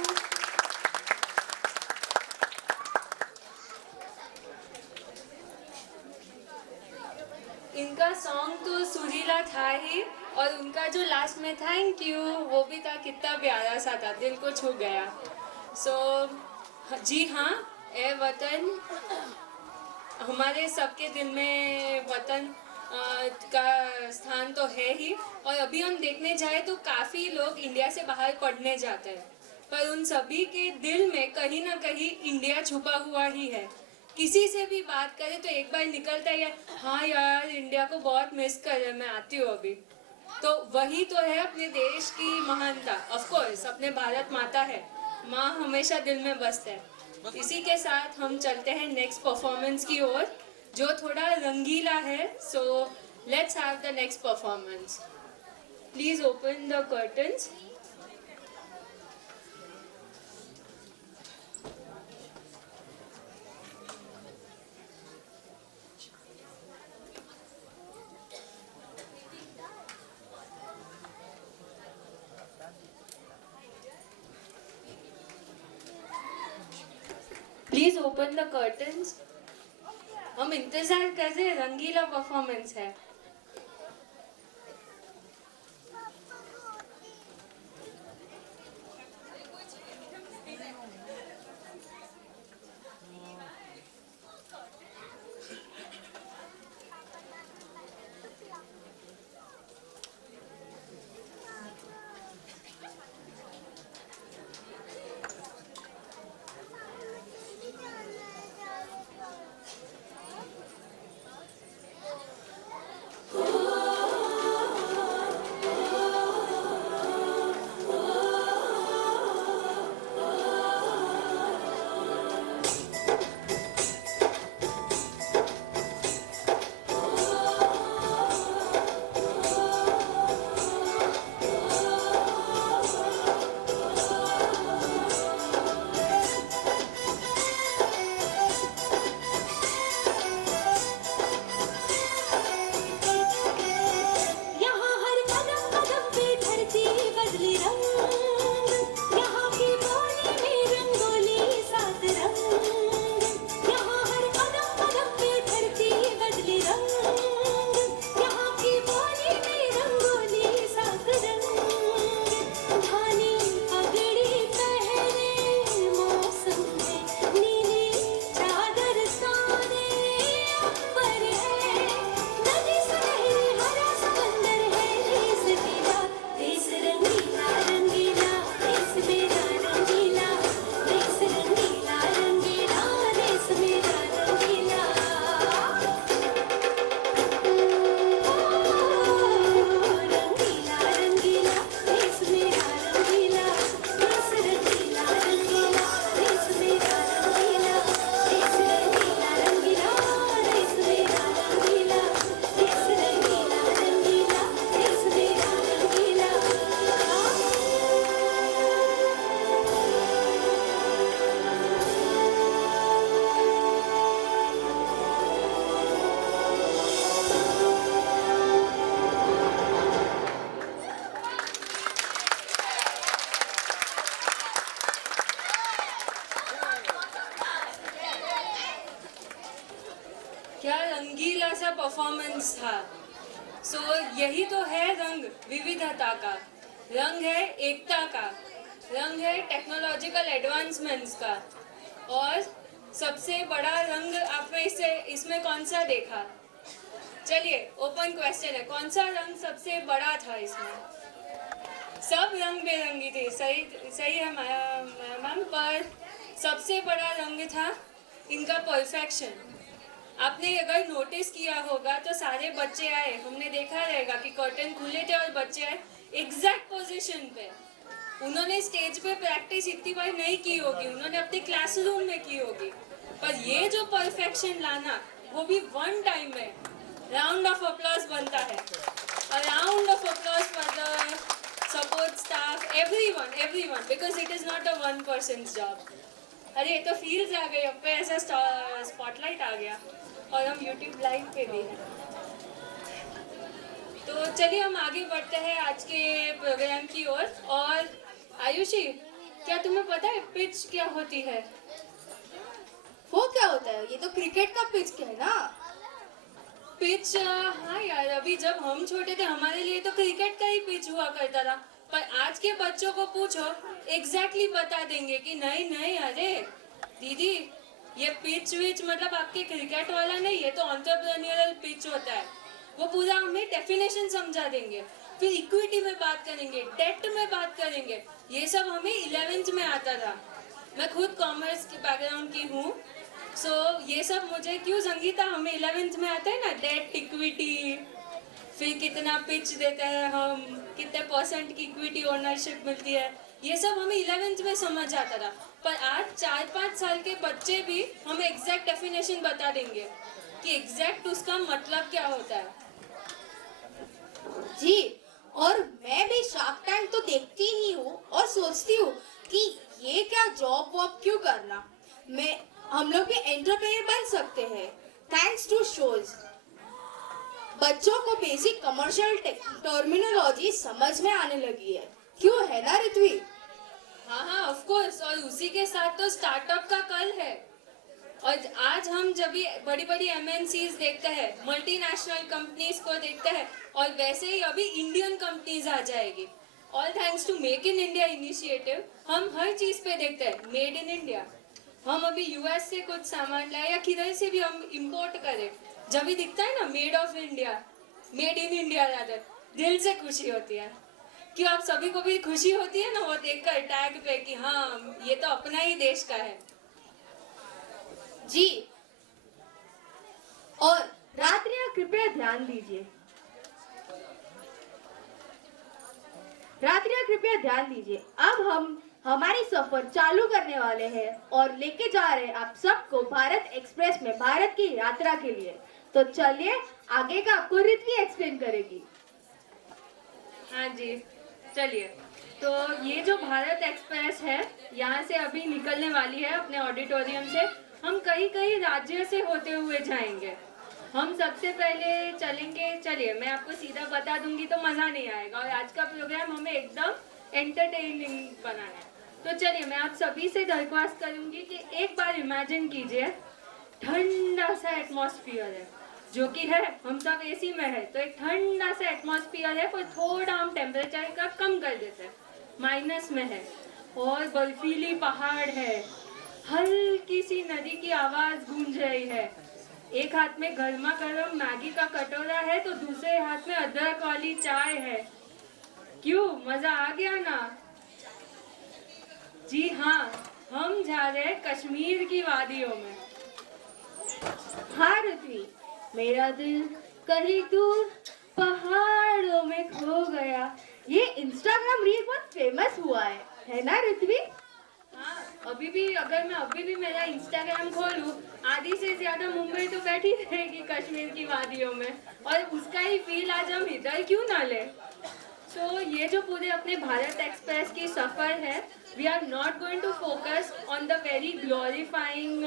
इनका सॉन्ग तो सुरीला था ही, और उनका जो लास्ट में थैंक यू वो भी था, कितना प्यारा सा था, दिल को छू गया. सो जी हाँ, ए वतन हमारे सबके दिल में वतन का स्थान तो है ही. और अभी हम देखने जाए तो काफ़ी लोग इंडिया से बाहर पढ़ने जाते हैं, पर उन सभी के दिल में कहीं ना कहीं इंडिया छुपा हुआ ही है. किसी से भी बात करें तो एक बार निकलता है, हाँ यार इंडिया को बहुत मिस कर रहे, मैं आती हूँ अभी. तो वही तो है अपने देश की महानता. ऑफ कोर्स अपने भारत माता है, माँ हमेशा दिल में बसते हैं। इसी के साथ हम चलते हैं नेक्स्ट परफॉर्मेंस की ओर, जो थोड़ा रंगीला है। So let's have the next performance. Please open the curtains. Please open the curtains. हम इंतजार कर रहे हैं, रंगीला परफॉर्मेंस है। क्या रंगीला सा परफॉर्मेंस था। सो यही तो है रंग विविधता का, रंग है एकता का, रंग है टेक्नोलॉजिकल एडवांसमेंट्स का। और सबसे बड़ा रंग आपने इसमें कौन सा देखा? चलिए ओपन क्वेश्चन है, कौन सा रंग सबसे बड़ा था इसमें? सब रंग बेरंगी थे, सही है मैम, पर सबसे बड़ा रंग था इनका परफेक्शन। आपने अगर नोटिस किया होगा तो सारे बच्चे आए, हमने देखा रहेगा कि कर्टन खुले थे और बच्चे आए एग्जैक्ट पोजीशन पे। उन्होंने स्टेज पे प्रैक्टिस इतनी बार नहीं की होगी, उन्होंने अपने क्लासरूम में की होगी, पर ये जो परफेक्शन लाना वो भी वन टाइम में, राउंड ऑफ अप्लॉज बनता है। A round of applause for the support staff, everyone, because it is not a one person's job. अरे ये तो फील्स आ गई, अब पे ऐसा स्पॉटलाइट आ गया और हम YouTube लाइव पे भी हैं। तो चलिए हम आगे बढ़ते हैं आज के प्रोग्राम की ओर। और आयुषी, क्या तुम्हें पता है पिच क्या होती है? वो क्या होता है? ये तो क्रिकेट का पिच है ना। पिच, हाँ यार, अभी जब हम छोटे थे हमारे लिए तो क्रिकेट का ही पिच हुआ करता था, पर आज के बच्चों को पूछो एग्जैक्टली बता देंगे कि नहीं नहीं, अरे दीदी ये पिच विच मतलब आपके क्रिकेट वाला नहीं, ये तो एंटरप्रेन्योरल पिच होता है। वो पूरा हमें डेफिनेशन समझा देंगे, फिर इक्विटी में बात करेंगे, डेट में बात करेंगे। ये सब हमें 11th में आता था। मैं खुद कॉमर्स के बैकग्राउंड की हूँ, सो ये सब मुझे क्यों संगीता हमें 11th में आता है ना, डेट, इक्विटी, फिर कितना पिच देते हैं हम, कितने % की इक्विटी ओनरशिप मिलती है, ये सब हमें 11th में समझ आता था, पर आज 4-5 साल के बच्चे भी हमें एग्जैक्ट डेफिनेशन बता देंगे कि एग्जैक्ट उसका मतलब क्या होता है। जी, और मैं भी शार्क टैंक तो देखती ही हूँ और सोचती हूँ कि ये क्या जॉब वॉब क्यों करना, मैं हम लोग भी एंटरप्रेन्योर बन सकते हैं थैंक्स टू शोज। बच्चों को बेसिक कमर्शियल टर्मिनोलॉजी समझ में आने लगी है, क्यों है ना ऋत्वी? हाँ हाँ ऑफ कोर्स, और उसी के साथ तो स्टार्टअप का कल है। और आज हम जब भी बड़ी बड़ी MNCs देखते हैं, मल्टीनेशनल कंपनीज को देखते हैं, और वैसे ही अभी इंडियन कंपनीज आ जाएगी। All thanks to make in India initiative हम हर चीज़ पे देखते हैं मेड इन इंडिया। हम अभी US से कुछ सामान लाए या किधर से भी हम इंपोर्ट करें, जब भी दिखता है ना made of India, made in India rather, दिल से खुशी होती है। कि आप सभी को भी खुशी होती है ना वो देखकर टैग पे कि हाँ ये तो अपना ही देश का है। जी, और रात्रियां कृपया ध्यान दीजिए, रात्रियां कृपया ध्यान दीजिए। अब हम हमारी सफर चालू करने वाले हैं और लेके जा रहे हैं आप सबको भारत एक्सप्रेस में भारत की यात्रा के लिए। तो चलिए आगे का आपको ऋत्वी एक्सप्लेन करेगी। हाँ जी चलिए, तो ये जो भारत एक्सप्रेस है यहाँ से अभी निकलने वाली है अपने ऑडिटोरियम से। हम कई कई राज्य से होते हुए जाएंगे। हम सबसे पहले चलेंगे, चलिए मैं आपको सीधा बता दूंगी तो मज़ा नहीं आएगा, और आज का प्रोग्राम हमें एकदम एंटरटेनिंग बनाना है। तो चलिए मैं आप सभी से दरख्वास्त करूंगी कि एक बार इमेजिन कीजिए ठंडा सा एटमॉस्फेयर है, जो कि है हम सब AC में है, तो एक ठंडा सा एटमॉस्फेयर है, पर थोड़ा हम टेम्परेचर का कम कर देते हैं, माइनस में है, और बर्फीली पहाड़ है, हल्की सी नदी की आवाज़ गूंज रही है, एक हाथ में गर्मा गर्म मैगी का कटोरा है तो दूसरे हाथ में अदरक वाली चाय है। क्यों, मज़ा आ गया ना? जी हाँ, हम जा रहे हैं कश्मीर की वादियों में। हाँ ऋत्वी, मेरा दिल कहीं दूर पहाड़ों में खो गया, ये इंस्टाग्राम रील बहुत फेमस हुआ है ना ऋत्वी? हाँ, अगर मैं अभी भी मेरा इंस्टाग्राम खोलूँ, आधी से ज्यादा मुंबई तो बैठी रहेगी कश्मीर की वादियों में, और उसका ही फील आज हम इधर क्यों ना ले। सो ये जो पूरे अपने भारत एक्सप्रेस की सफ़र है, we are not going to focus on the very glorifying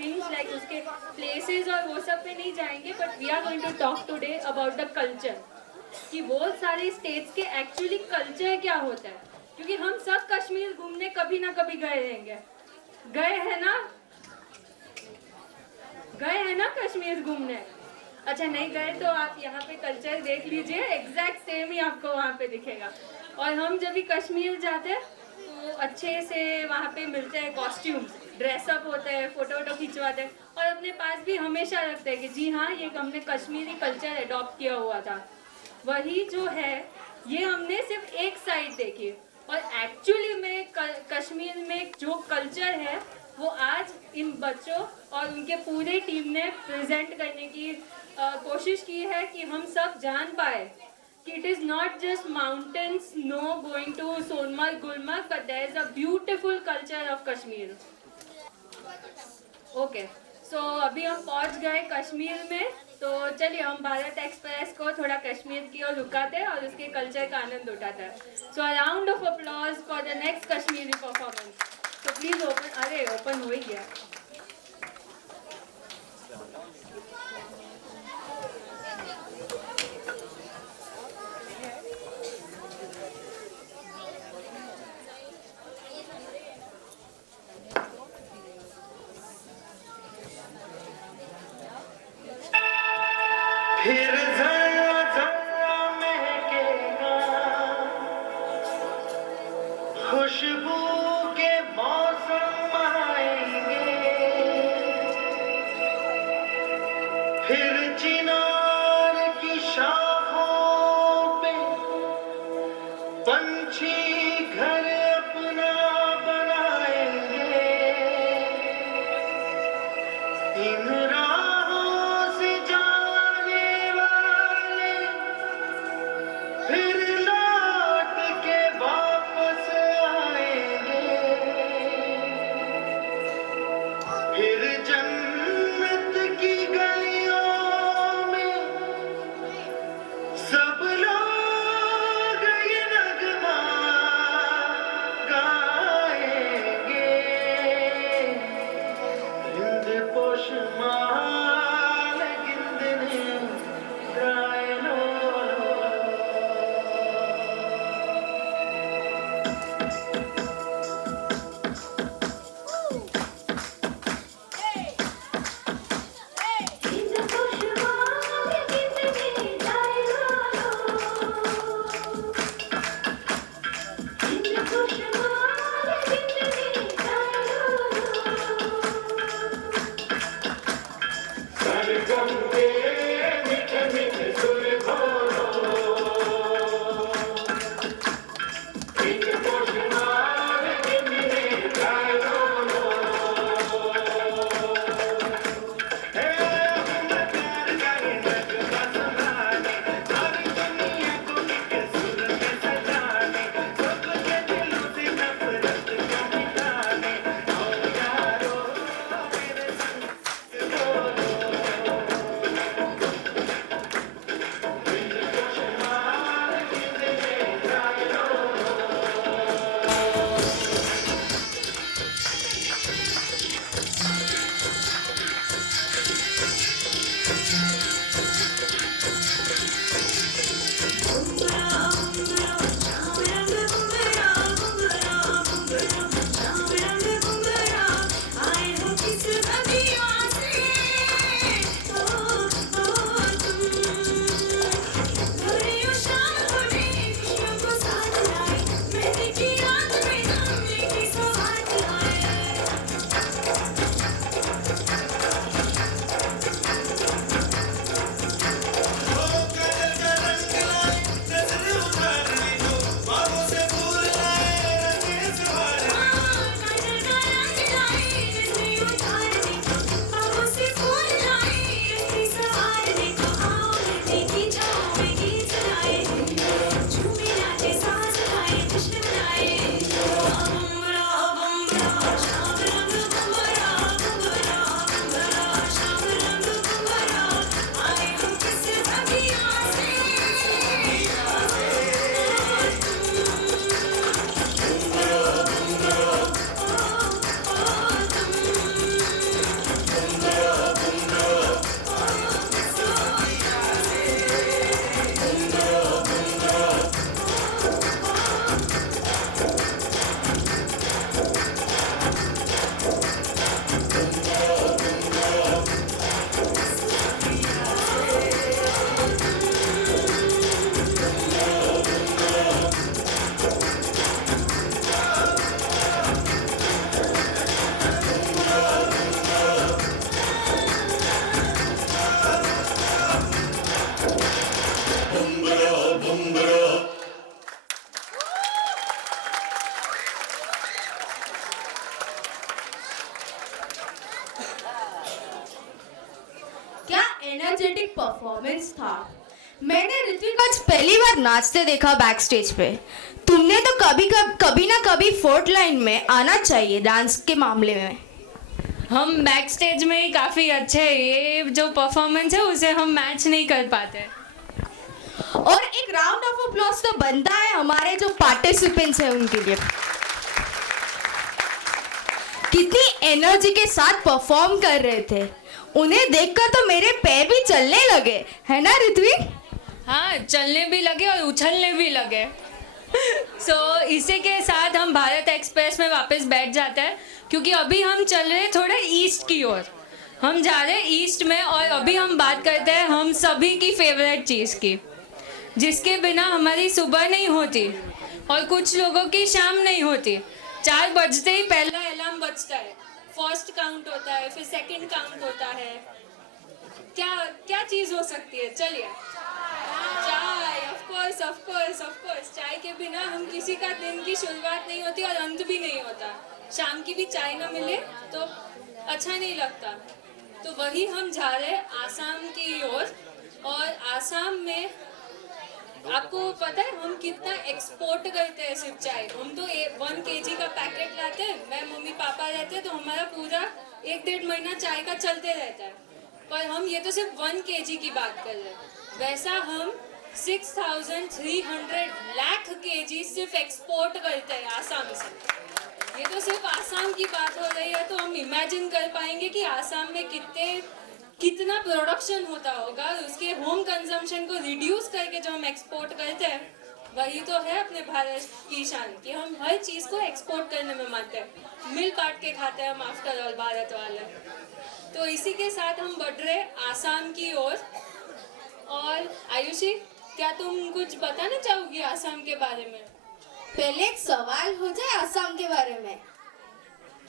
things like उसके प्लेसेस और वो सब पे नहीं जाएंगे, but we are going to talk today about the culture, कि वो सारे स्टेट्स के एक्चुअली कल्चर क्या होता है, क्योंकि हम सब कश्मीर घूमने कभी ना कभी गए रहेंगे। गए हैं ना? गए हैं ना कश्मीर घूमने? अच्छा नहीं गए तो आप यहाँ पे कल्चर देख लीजिए, एग्जैक्ट सेम ही आपको वहाँ पे दिखेगा। और हम जब भी कश्मीर जाते हैं तो अच्छे से वहाँ पे मिलते हैं कॉस्ट्यूम्स, ड्रेसअप होते हैं, फोटो वोटो खिंचवाते हैं, और अपने पास भी हमेशा रखते हैं कि जी हाँ ये हमने कश्मीरी कल्चर अडॉप्ट किया हुआ था। वही जो है ये हमने सिर्फ एक साइड देखी, और एक्चुअली में कश्मीर में जो कल्चर है वो आज इन बच्चों और उनके पूरे टीम ने प्रेजेंट करने की कोशिश की है कि हम सब जान पाए कि it is not just mountain snow going to Sonmarg Gulmarg, but there is a beautiful culture of Kashmir. Okay, so अभी हम पहुंच गए कश्मीर में, तो चलिए हम भारत एक्सप्रेस को थोड़ा कश्मीर की ओर रुकाते हैं और उसके कल्चर का आनंद उठाते हैं। So a round of applause for the next Kashmiri performance. तो प्लीज ओपन, अरे ओपन हो ही गया। फिर जरा जरा महकेगा खुशबू के मौसम आएंगे, फिर चिनार की शाखों पे पंछी घर अपना बनाएंगे, इन राहों से जाने वाले फिर लौट के वापस एनर्जेटिक परफॉर्मेंस था। मैंने ऋत्विक आज पहली बार नाचते देखा बैक स्टेज पे। तुमने तो कभी ना कभी फोर्थ लाइन में आना चाहिए डांस के मामले में। हम बैक स्टेज में ही काफ़ी अच्छे हैं, ये जो परफॉर्मेंस है उसे हम मैच नहीं कर पाते। और एक राउंड ऑफ अप्लॉज तो बनता है हमारे जो पार्टिसिपेंट्स हैं उनके लिए। कितनी एनर्जी के साथ परफॉर्म कर रहे थे, उन्हें देखकर तो मेरे पैर भी चलने लगे, है ना ऋत्विक? हाँ, चलने भी लगे और उछलने भी लगे। इसी के साथ हम भारत एक्सप्रेस में वापस बैठ जाते हैं, क्योंकि अभी हम चल रहे हैं थोड़ा ईस्ट की ओर। हम जा रहे हैं ईस्ट में, और अभी हम बात करते हैं हम सभी की फेवरेट चीज़ की, जिसके बिना हमारी सुबह नहीं होती और कुछ लोगों की शाम नहीं होती। 4 बजते ही पहला अलार्म बजता है, फर्स्ट काउंट होता है, फिर सेकंड काउंट होता है। क्या चीज़ हो सकती है? चलिए, चाय। ऑफ कोर्स चाय के बिना हम किसी का दिन की शुरुआत नहीं होती और अंत भी नहीं होता। शाम की भी चाय ना मिले तो अच्छा नहीं लगता। तो वही हम जा रहे हैं आसाम की ओर। और आसाम में आपको पता है हम कितना एक्सपोर्ट करते हैं सिर्फ चाय। हम तो 1 kg का पैकेट लाते हैं, मैं मम्मी पापा रहते हैं तो हमारा पूरा 1-1.5 महीना चाय का चलते रहता है। पर हम ये तो सिर्फ 1 kg की बात कर रहे हैं, वैसा हम 6,300 लाख kg सिर्फ एक्सपोर्ट करते हैं आसाम से। ये तो सिर्फ आसाम की बात हो रही है, तो हम इमेजिन कर पाएंगे कि आसाम में कितना प्रोडक्शन होता होगा। उसके होम कंजम्पशन को रिड्यूस करके जो हम एक्सपोर्ट करते हैं, वही तो है अपने भारत की शान, कि हम हर चीज़ को एक्सपोर्ट करने में मानते हैं। मिल काट के खाते हैं हम, आफ्टर ऑल भारत वाले। तो इसी के साथ हम बढ़ रहे आसाम की ओर। और आयुषी, क्या तुम कुछ बताना चाहोगी आसाम के बारे में? पहले एक सवाल हो जाए आसाम के बारे में।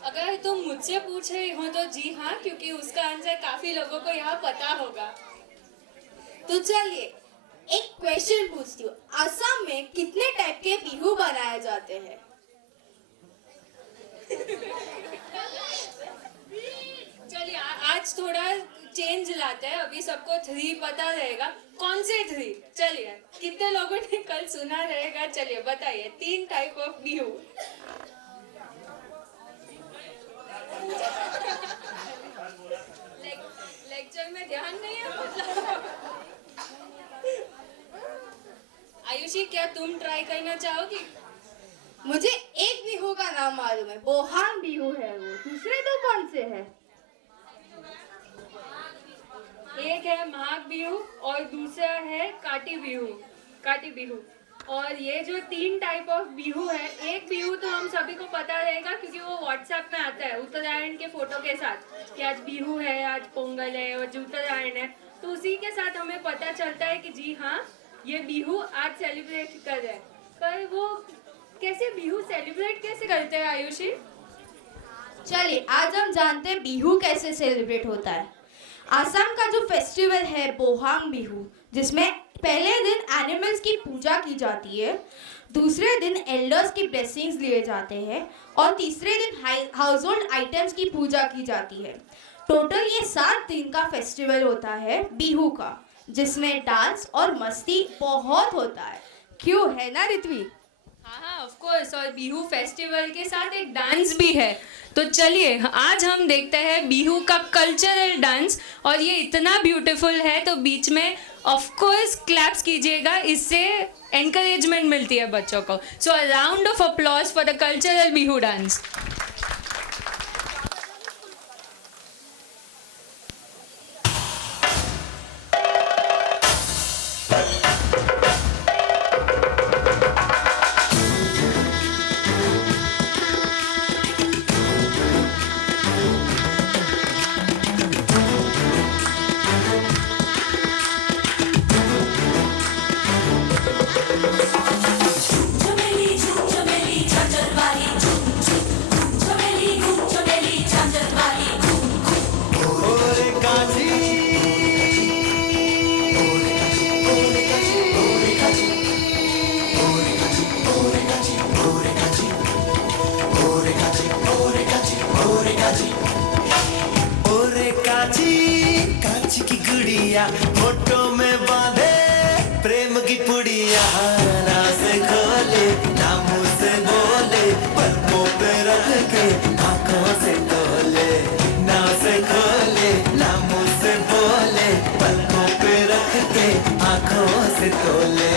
अगर तुम मुझसे पूछ रही हो तो जी हाँ, क्योंकि उसका आंसर काफी लोगों को यहाँ पता होगा। तो चलिए एक क्वेश्चन पूछती हूँ, आसाम में कितने टाइप के बिहू बनाए जाते हैं? चलिए आज थोड़ा चेंज लाते हैं। अभी सबको 3 पता रहेगा। कौन से 3? चलिए, कितने लोगों ने कल सुना रहेगा? चलिए बताइए 3 टाइप ऑफ बिहू। लेक्चर में ध्यान नहीं है मतलब। आयुषी, क्या तुम ट्राई करना चाहोगी? मुझे एक बिहू का नाम मालूम है, बोहांग बिहू है वो। दूसरे 2 कौन से हैं? एक है माघ बिहू और दूसरा है काटी बिहू। और ये जो 3 टाइप ऑफ बिहू है, एक बिहू तो हम सभी को पता रहेगा क्योंकि वो व्हाट्सएप में आता है उत्तरायण के फोटो के साथ कि आज बिहू है, आज पोंगल है और उत्तरायण है। तो उसी के साथ हमें पता चलता है कि जी हाँ, ये बिहू आज सेलिब्रेट कर रहे हैं। पर वो कैसे बिहू सेलिब्रेट कैसे करते हैं आयुषी? चलिए आज हम जानते हैं बिहू कैसे सेलिब्रेट होता है। आसाम का जो फेस्टिवल है बोहांग बिहू, जिसमें पहले दिन एनिमल्स की पूजा की जाती है, दूसरे दिन एल्डर्स की ब्लेसिंग्स लिए जाते हैं और तीसरे दिन हाउस होल्ड आइटम्स की पूजा की जाती है। टोटल ये 7 दिन का फेस्टिवल होता है बिहू का, जिसमें डांस और मस्ती बहुत होता है। क्यों, है ना ऋत्वी? हाँ ऑफ कोर्स। और बिहू फेस्टिवल के साथ एक डांस भी है। तो चलिए आज हम देखते हैं बिहू का कल्चरल डांस, और ये इतना ब्यूटीफुल है तो बीच में ऑफ कोर्स क्लैप्स कीजिएगा, इससे एनकरेजमेंट मिलती है बच्चों को। So a round of applause for the cultural Bihu dance. काची की गुड़िया चूड़िया होठों में बांधे प्रेम की पुड़िया ना से खोले ना मुंह से बोले पलकों पे रख के आंखों से तोले ना से खोले ना मुंह से बोले पलकों पे रख के आंखों से तोले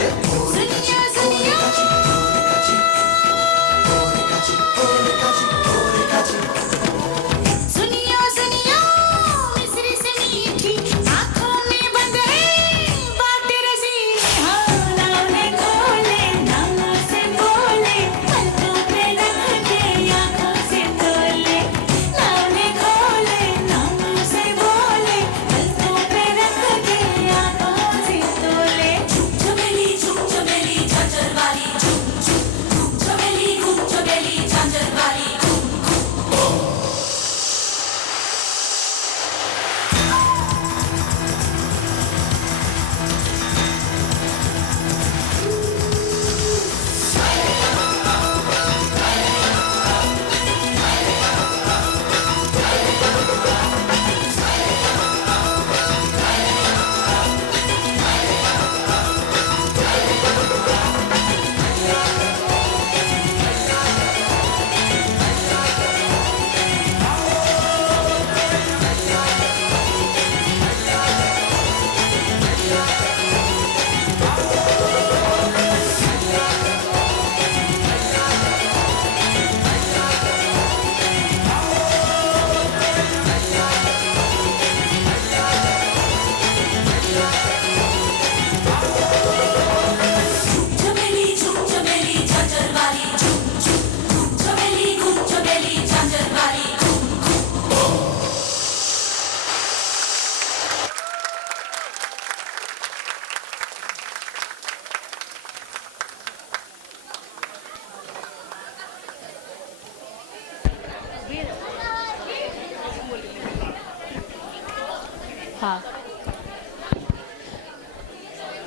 हाँ,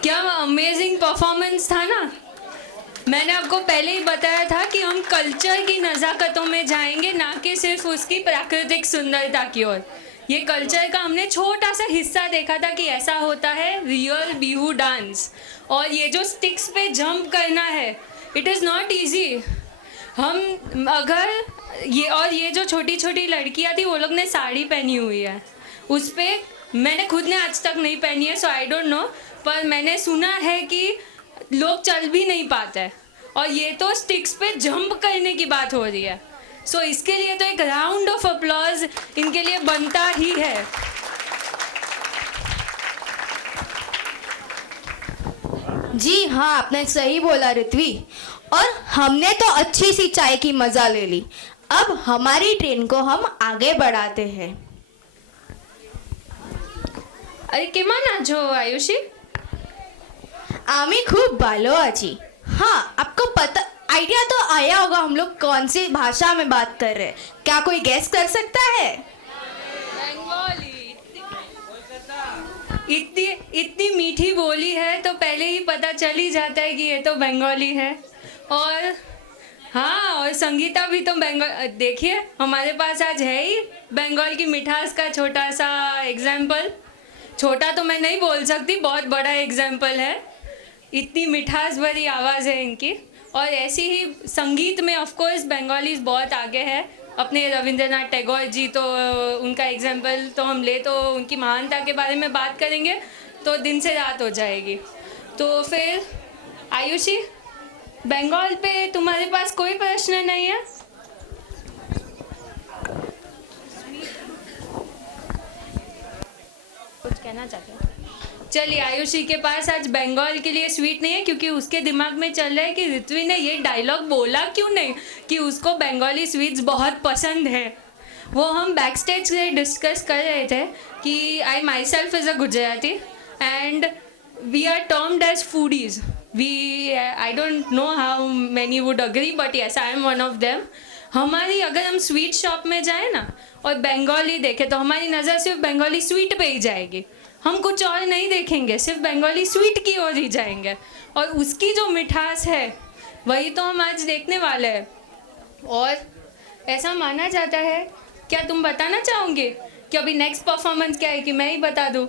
क्या अमेजिंग परफॉर्मेंस था ना। मैंने आपको पहले ही बताया था कि हम कल्चर की नज़ाकतों में जाएंगे, ना कि सिर्फ उसकी प्राकृतिक सुंदरता की ओर। ये कल्चर का हमने छोटा सा हिस्सा देखा था कि ऐसा होता है रियल बिहू डांस। और ये जो स्टिक्स पे जंप करना है, इट इज़ नॉट ईजी। हम अगर ये जो छोटी छोटी लड़कियाँ थी, वो लोग ने साड़ी पहनी हुई है, उस पर मैंने खुद ने आज तक नहीं पहनी है, सो आई डोंट नो, पर मैंने सुना है कि लोग चल भी नहीं पाते। और ये तो स्टिक्स पे जंप करने की बात हो रही है, सो इसके लिए तो एक राउंड ऑफ अप्लॉज इनके लिए बनता ही है। जी हाँ, आपने सही बोला ऋत्वी। और हमने तो अच्छी सी चाय की मजा ले ली, अब हमारी ट्रेन को हम आगे बढ़ाते हैं। अरे केमान आजो आयुषी? आमी खूब बालो आजी। हाँ, आपको पता आइडिया तो आया होगा हम लोग कौन सी भाषा में बात कर रहे हैं। क्या कोई गैस कर सकता है? इतनी मीठी बोली है तो पहले ही पता चल ही जाता है कि ये तो बंगाली है। और हाँ, और संगीता भी तो बंगाल। देखिए, हमारे पास आज है ही बंगाल की मिठास का छोटा सा एग्जाम्पल। छोटा तो मैं नहीं बोल सकती, बहुत बड़ा एग्जाम्पल है। इतनी मिठास भरी आवाज़ है इनकी। और ऐसी ही संगीत में ऑफ कोर्स बंगालीज बहुत आगे है। अपने रविंद्रनाथ टैगोर जी, तो उनका एग्जाम्पल तो हम ले, तो उनकी महानता के बारे में बात करेंगे तो दिन से रात हो जाएगी। तो फिर आयुषी, बंगाल पे तुम्हारे पास कोई प्रश्न नहीं है? कुछ कहना चाहते हो? चलिए, आयुषी के पास आज बंगाल के लिए स्वीट नहीं है, क्योंकि उसके दिमाग में चल रहा है कि ऋत्वी ने ये डायलॉग बोला क्यों नहीं कि उसको बंगाली स्वीट्स बहुत पसंद है। वो हम बैक स्टेज से डिस्कस कर रहे थे कि I myself is a Gujarati and we are termed as foodies. I don't know how many would agree, but yes, I am one of them. हमारी अगर हम स्वीट शॉप में जाए ना और बंगाली देखें तो हमारी नज़र सिर्फ बंगाली स्वीट पे ही जाएगी। हम कुछ और नहीं देखेंगे, सिर्फ बंगाली स्वीट की ओर ही जाएंगे। और उसकी जो मिठास है वही तो हम आज देखने वाले हैं। और ऐसा माना जाता है, क्या तुम बताना चाहोगे कि अभी नेक्स्ट परफॉर्मेंस क्या है, कि मैं ही बता दूँ?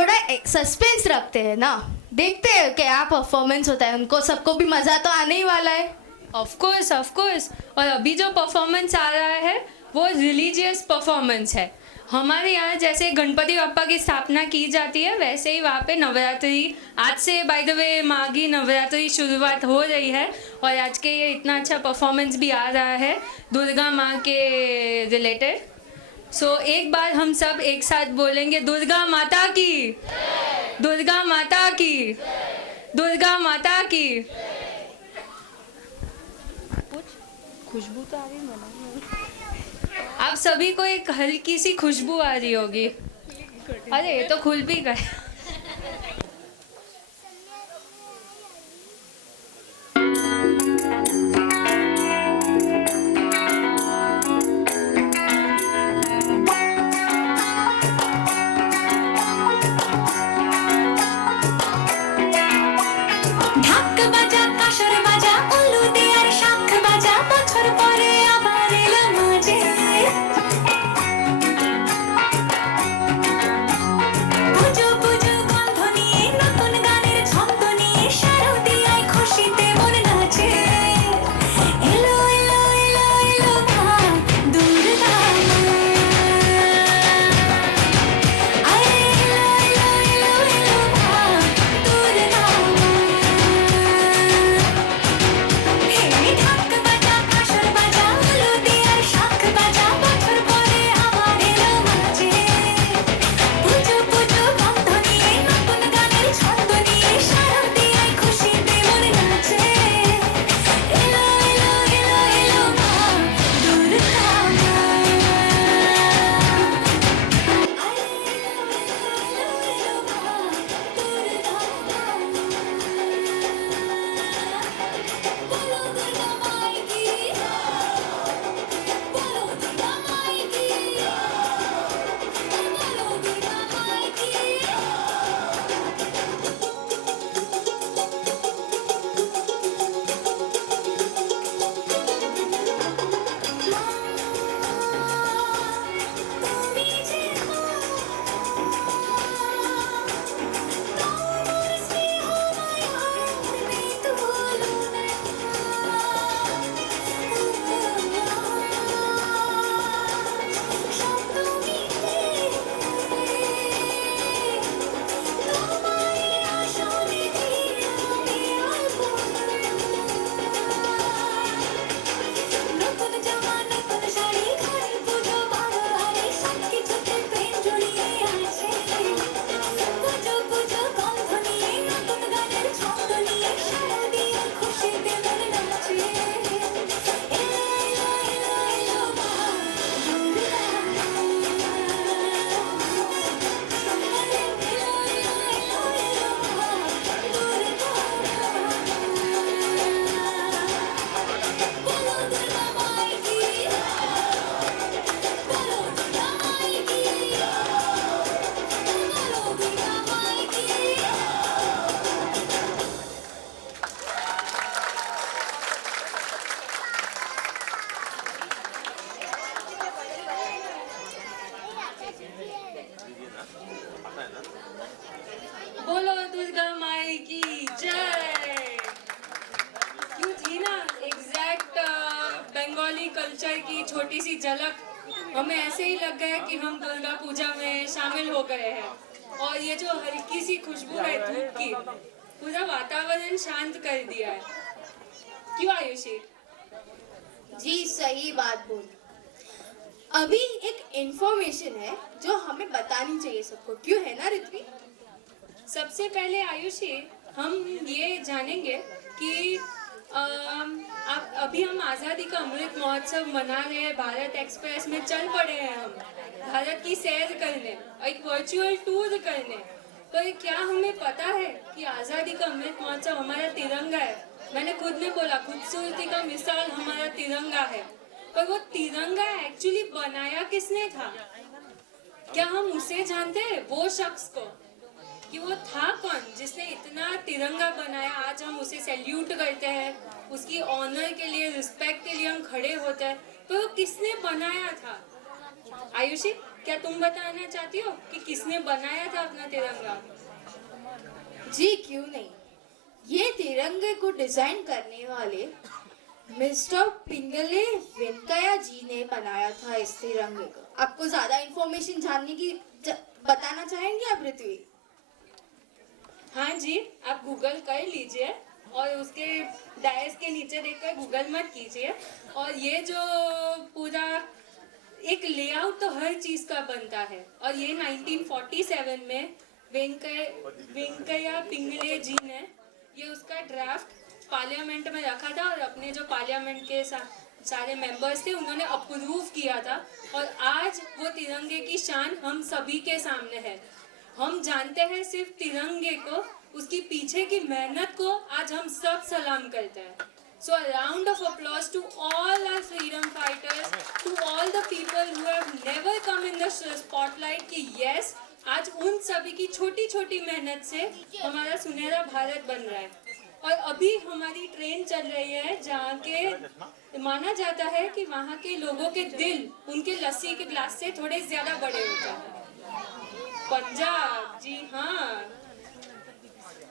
थोड़ा सस्पेंस रखते हैं ना, देखते हैं क्या परफॉर्मेंस होता है, उनको सबको भी मज़ा तो आने ही वाला है। ऑफ कोर्स और अभी जो परफॉर्मेंस आ रहा है वो रिलीजियस परफॉर्मेंस है। हमारे यहाँ जैसे गणपति बाप्पा की स्थापना की जाती है वैसे ही वहाँ पे नवरात्रि आज से by the way Maghi Navratri शुरुआत हो रही है और आज के ये इतना अच्छा परफॉर्मेंस भी आ रहा है दुर्गा माँ के रिलेटेड। सो एक बार हम सब एक साथ बोलेंगे दुर्गा माता की, दुर्गा माता की, दुर्गा माता की। खुशबू तो आ रही है, आप सभी को एक हल्की सी खुशबू आ रही होगी। अरे ये तो खुल भी गए। ঢাক বাজা কাসর বাজা উলু দেয়ার শাখ বাজা বছর পরে আবার এলো মাঝে পুজো পুজো গন্ধ নিয়ে নতুন গানের ছন্দ নিয়ে শারদিয়ায় খুশিতে মন নাচে এলো এলো এলো এলো মা দুর্গা আরে এলো এলো এলো এলো মা দুর্গা হে ঢাক বাজা কাসর বাজা উলু দেয়ার শাখ বাজা বছর পরে আবার এলো মাঝে পুজো পুজো গন্ধ নিয়ে নতুন গানের ছন্দ নিয়ে শারদিয়ায় খুশিতে মন নাচে এলো এলো এলো এলো মা দুর্গা মা আরে এলো এলো এলো এলো মা দুর্গা মা বলো দুর্গা মাই কি বলো দুর্গা মাই কি বলো দুর্গা মাই কি তুমি যে মা তোমার স্নেহ মায়ার নেই তুলনা সপ্তমীতে তোমায় আসনে দিয়ে আমি নতুন জামা নতুন শাড়ি ঘরের পুজো বারো হারে সব কিছুতে প্রেম জড়িয়ে আছে পুজো পুজো গন্ধ নিয়ে নতুন গানের ছন্দ নিয়ে শারদিয়ার খুশিতে মন নাচে এলো এলো এলো এলো মা দুর্গা আরে এলো এলো এলো এলো মা দুর্গা বলো দুর্গা মাই কি বলো দুর্গা মাই কি বলো দুর্গা মাই কি बोलो दुर्गा माई की जय। क्यों थी ना एग्जैक्ट बंगाली कल्चर की छोटी सी झलक हमें ऐसे ही लग गया कि हम दुर्गा पूजा में शामिल हो गए हैं और ये जो हल्की सी खुशबू है धूप की पूरा वातावरण शांत कर दिया है। क्यों आयुषी? जी सही बात बोल। अभी एक इंफॉर्मेशन है जो हमें बतानी चाहिए सबको, क्यों है ना ऋत्वी? सबसे पहले आयुषी हम ये जानेंगे कि आप अभी हम आज़ादी का अमृत महोत्सव मना रहे हैं, भारत एक्सप्रेस में चल पड़े हैं हम भारत की सैर करने, एक वर्चुअल टूर करने। पर क्या हमें पता है कि आज़ादी का अमृत महोत्सव हमारा तिरंगा है? मैंने खुद ने बोला खूबसूरती का मिसाल हमारा तिरंगा है, पर वो तिरंगा एक्चुअली बनाया किसने था? क्या हम उसे जानते हैं, वो शख्स को, कि वो था कौन जिसने इतना तिरंगा बनाया? आज हम उसे सैल्यूट करते हैं, उसकी ऑनर के लिए, रिस्पेक्ट के लिए हम खड़े होते हैं, पर वो किसने बनाया था? आयुषी? क्या तुम बताना चाहती हो कि किसने बनाया था अपना तिरंगा? जी क्यों नहीं, ये तिरंगे को डिजाइन करने वाले मिस्टर पिंगले वेंकैया जी ने बनाया था इस तिरंगे को। आपको ज्यादा इंफॉर्मेशन जानने की बताना चाहेंगे आप पृथ्वी? हाँ जी, आप गूगल कर लीजिए और उसके डायस के नीचे देखकर गूगल मत कीजिए। और ये जो पूरा एक लेआउट तो हर चीज़ का बनता है, और ये 1947 में वेंकैया पिंगले जी ने ये उसका ड्राफ्ट पार्लियामेंट में रखा था, और अपने जो पार्लियामेंट के सारे मेंबर्स थे उन्होंने अप्रूव किया था। और आज वो तिरंगे की शान हम सभी के सामने है। हम जानते हैं सिर्फ तिरंगे को, उसकी पीछे की मेहनत को आज हम सब सलाम करते हैं। So a round of applause to all our freedom fighters, to all the people who have never come in the spotlight कि yes, आज उन सभी की छोटी छोटी मेहनत से हमारा सुनहरा भारत बन रहा है। और अभी हमारी ट्रेन चल रही है जहाँ के माना जाता है कि वहाँ के लोगों के दिल उनके लस्सी के ग्लास से थोड़े ज्यादा बड़े होते हैं। पंजाब, जी हाँ,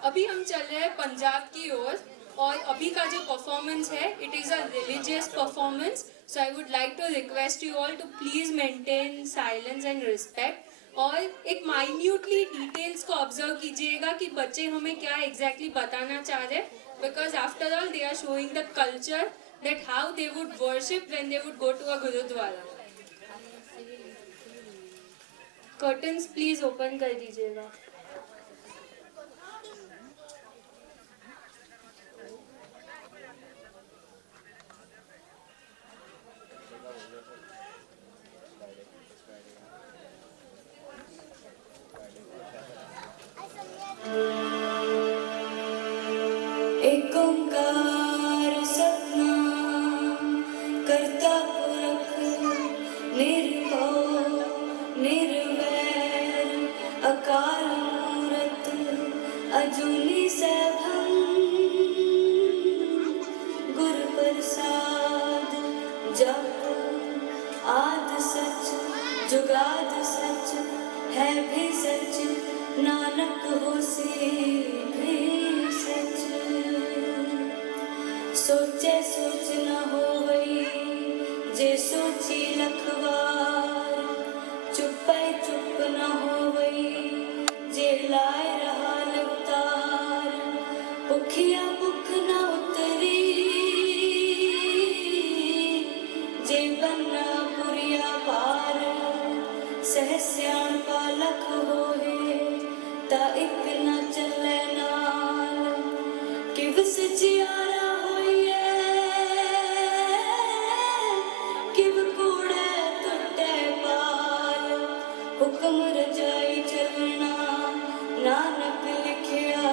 अभी हम चल रहे हैं पंजाब की ओर। और अभी का जो परफॉर्मेंस है, it is a religious performance, so I would like to request you all to please maintain silence and respect. और एक माइन्यूटली डिटेल्स को ऑब्जर्व कीजिएगा कि बच्चे हमें क्या एग्जैक्टली बताना चाह रहे हैं, because after all they are showing the culture that how they would worship when they would go to a gurdwara. Curtains please open कर दीजिएगा। एक ओंकार सतनाम करता पुरख निर्भव निर्वैर अकाल मूरत अजूनी सैभं गुर प्रसाद जप आद सच जुगाद सच है भी सच नानक होसी भी सच। सोचे सोच न होवई जे सोची लखवार, चुपै चुप न होवई जे लाए रहा अवतार। भुखिया भुख न उतरी जे बन्ना पुरिया पार। सहस्यान पालक होए ता इक न चले नाल, किव सचियारा होइए किव कूड़े टुटे पाल। हुक्म रजाई चलना नानक लिखिया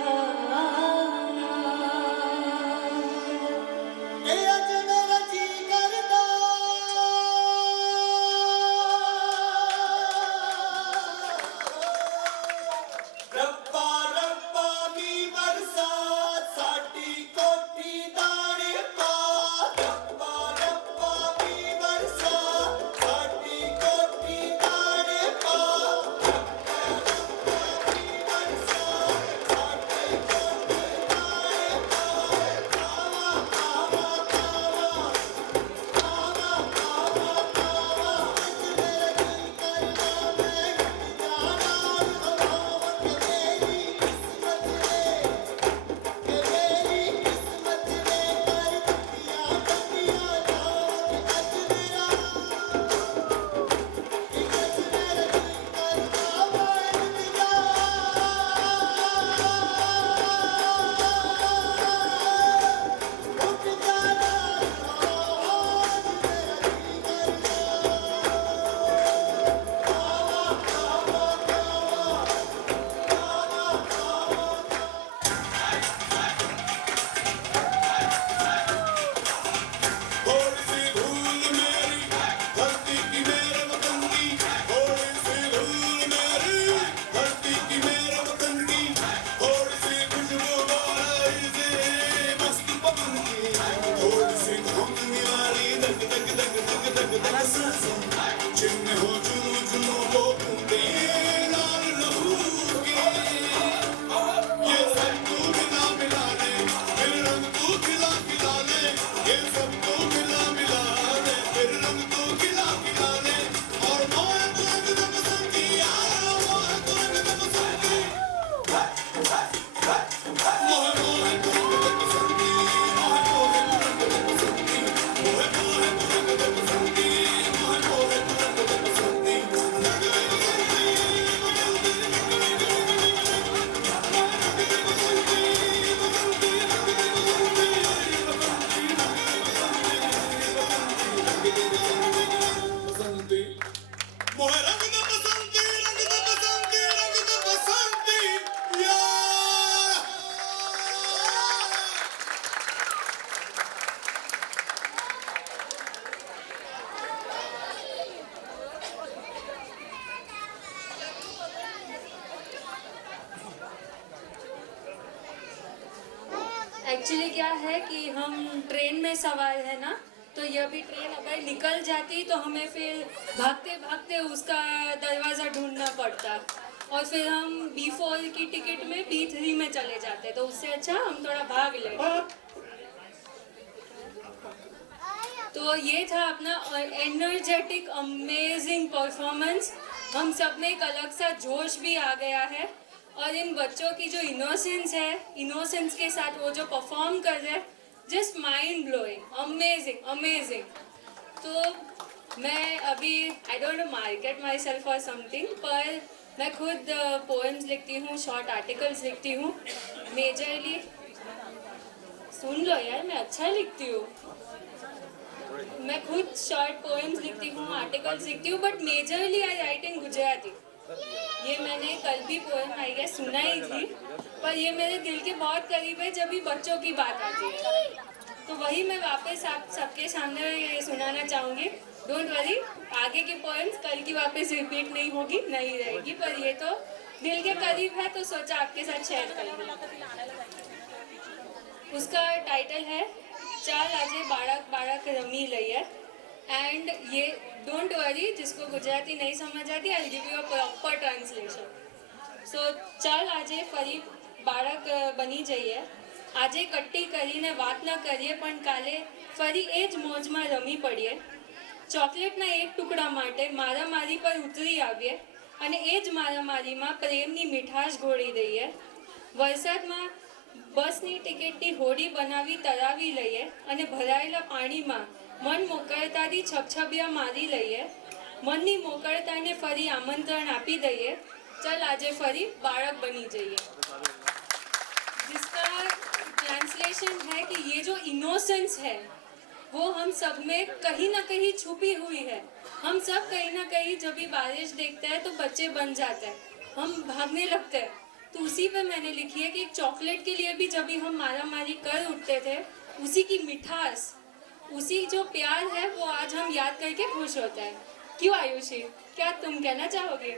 एक्चुअली क्या है कि हम ट्रेन में सवार है ना, तो ये अभी ट्रेन अगर निकल जाती तो हमें फिर भागते भागते उसका दरवाज़ा ढूंढना पड़ता, और फिर हम B4 की टिकट में B3 में चले जाते, तो उससे अच्छा हम थोड़ा भाग लें। तो ये था अपना एनर्जेटिक अमेजिंग परफॉर्मेंस। हम सब में एक अलग सा जोश भी आ गया है, और इन बच्चों की जो इनोसेंस है, इनोसेंस के साथ वो जो परफॉर्म कर रहे हैं, just mind blowing, amazing amazing. तो मैं अभी आई don't know market my self और समथिंग, पर मैं खुद पोएम्स लिखती हूँ, शॉर्ट आर्टिकल्स लिखती हूँ मेजरली। सुन लो यार, मैं अच्छा लिखती हूँ। मैं खुद शॉर्ट पोएम्स लिखती हूँ, आर्टिकल्स लिखती हूँ, बट मेजरली आई राइट इन गुजराती। ये मैंने कल भी पोएम आई गेस सुना ही थी, पर ये मेरे दिल के बहुत करीब है जब भी बच्चों की बात आती है, तो वही मैं वापस आप सबके सामने सुनाना चाहूँगी। डोंट वरी, आगे की पोएम्स कल की वापस रिपीट नहीं होगी, नहीं रहेगी, पर ये तो दिल के करीब है तो सोचा आपके साथ शेयर करूँगी। उसका टाइटल है चाल आजे बाड़क बाड़क रमी लैया, एंड ये डोंट वरी, जिसको गुजराती नहीं समझ आती, I give you a proper translation. So चाल आजे फरी बाळक बनी जइए, આજે કટ્ટી કરીને વાત ન કરીએ, પણ કાલે ફરી એ જ મોજમાં રમી પડીએ। ચોકલેટના એક ટુકડા માટે મારામારી પર ઉતરી આવીએ, અને એ જ મારામારીમાં પ્રેમની મીઠાશ ઘોળી દઈએ। વરસાદમાં બસની ટિકિટની હોડી બનાવી તરાવી લઈએ, અને ભરાયેલા પાણીમાં મન મોકળતાથી છબછબિયા મારી લઈએ। મનની મોકળતાને ફરી આમંત્રણ આપી દઈએ, ચલ આજે ફરી બાળક બની જઈએ। जिसका ट्रांसलेशन है कि ये जो इनोसेंस है वो हम सब में कहीं ना कहीं छुपी हुई है। हम सब कहीं ना कहीं जब भी बारिश देखते हैं तो बच्चे बन जाते हैं, हम भागने लगते हैं। तो उसी पे मैंने लिखी है कि एक चॉकलेट के लिए भी जब भी हम मारा मारी कर उठते थे, उसी की मिठास, उसी जो प्यार है वो आज हम याद करके खुश होते हैं। क्यों आयुषी, क्या तुम कहना चाहोगे?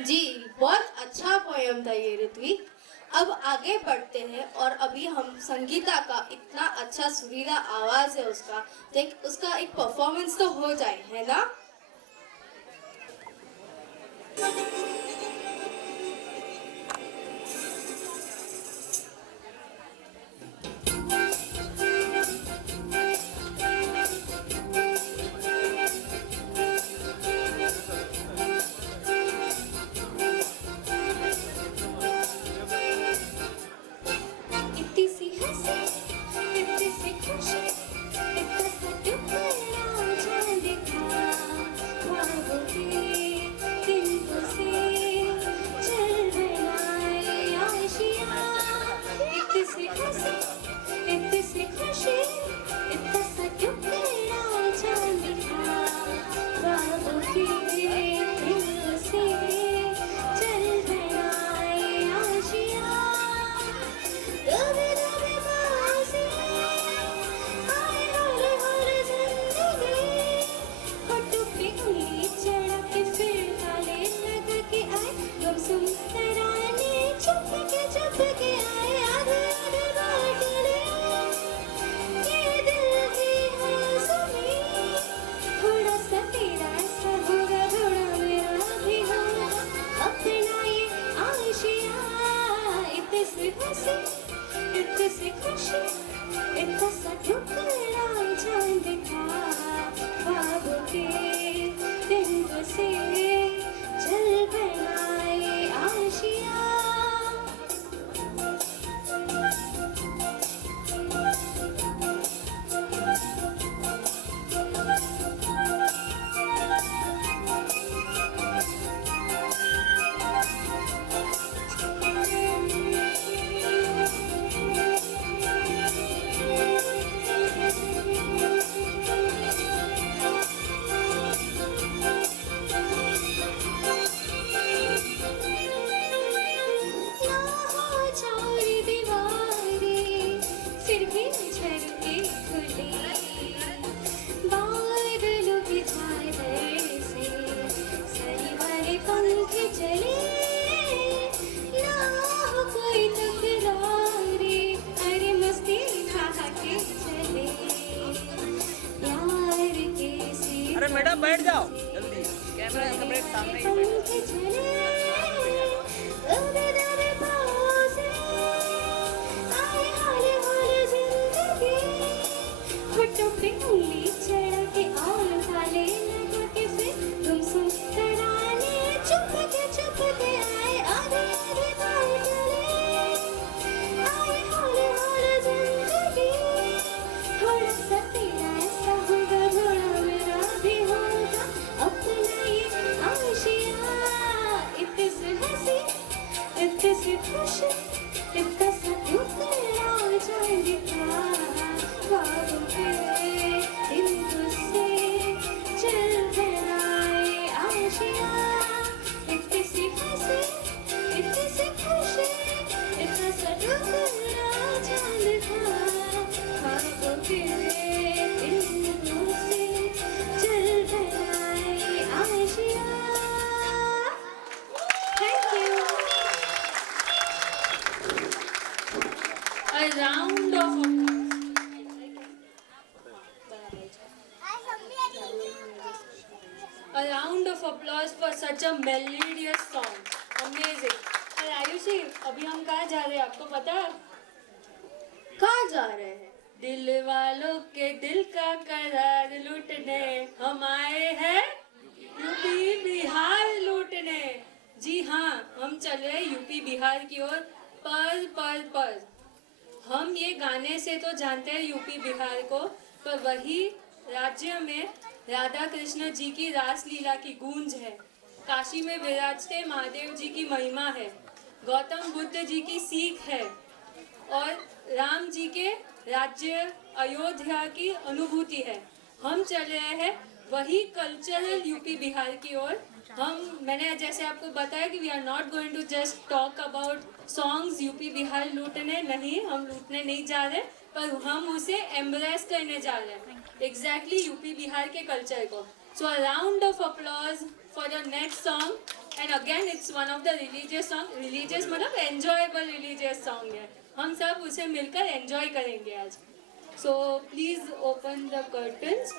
जी, बहुत अच्छा पोयम था ये ऋत्विक। अब आगे बढ़ते हैं, और अभी हम संगीता का इतना अच्छा सुरीला आवाज है उसका, तो उसका एक परफॉर्मेंस तो हो जाए, है ना? slowly. होठों पे उंगली चढ़ा के और ताले लगा के फिर तुम सुनसराने चुप के आए आधे आधे बाल चले आए हौले हौले जिंदगी थोड़ा सा तेरा ऐसा होगा थोड़ा मेरा भी होगा अपना ये आशिया इतने से हंसी इतने से खुशी इतना सा टुकड़ा जान दिखा ख्वाबों के दिल से चल बनाए आशिया इतनी सी हंसी इतनी सी खुशी इतना सा टुकड़ा जान दिखा ख्वाबों के दिल से चल बनाए Asia. Thank you. A round of applause. A round of applause for such a melodious song. Amazing. और आयुषी, अभी हम कहाँ जा रहे हैं आपको पता है? कहाँ जा रहे हैं? दिल वालों के दिल का करार लूटने हम आए हैं यूपी बिहार लूटने. जी हाँ, हम चल रहे हैं यूपी बिहार की ओर पर. हम ये गाने से तो जानते हैं यूपी बिहार को, पर वही राज्य में राधा कृष्ण जी की रास लीला की गूंज है. काशी में विराजते महादेव जी की महिमा है. गौतम बुद्ध जी की सीख है और राम जी के राज्य अयोध्या की अनुभूति है. हम चल रहे हैं वही कल्चरल यूपी बिहार की ओर. मैंने जैसे आपको बताया कि we are not going to just talk about songs UP Bihar लूटने नहीं, हम लूटने नहीं जा रहे, पर हम उसे एम्ब्रेस करने जा रहे हैं एग्जैक्टली यूपी बिहार के कल्चर को. So a round of applause for the next song. And again it's one of the religious song. Religious मतलब एंजॉयबल रिलीजियस सॉन्ग है. हम सब उसे मिलकर एंजॉय करेंगे आज. So please open the curtains.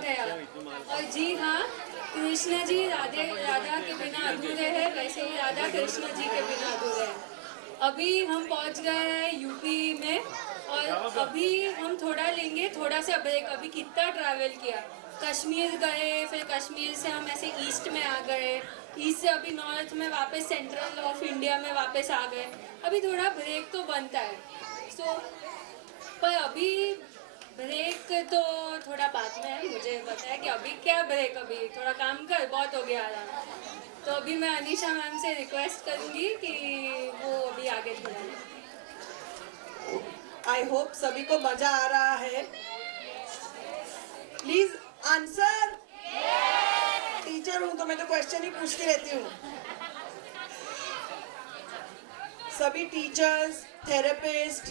गया। और जी हाँ, कृष्ण जी राधा के बिना अधूरे हैं, वैसे ही राधा कृष्ण जी के बिना अधूरे हैं। अभी हम पहुंच गए हैं यूपी में और अभी हम थोड़ा लेंगे, थोड़ा सा ब्रेक। अभी कितना ट्रैवल किया, कश्मीर गए, फिर कश्मीर से हम ऐसे ईस्ट में आ गए, ईस्ट से अभी नॉर्थ में वापस सेंट्रल ऑफ इंडिया में वापस आ गए। अभी थोड़ा ब्रेक तो बनता है। पर अभी ब्रेक तो थोड़ा बाद में है। मुझे पता है कि अभी क्या ब्रेक, अभी थोड़ा काम कर, बहुत हो गया आराम। तो अभी मैं अनीशा मैम से रिक्वेस्ट करूँगी कि वो अभी आगे थोड़ा। आई होप सभी को मजा आ रहा है। Please answer. टीचर हूँ तो मैं तो क्वेश्चन ही पूछती रहती हूँ। सभी टीचर्स, थेरेपिस्ट,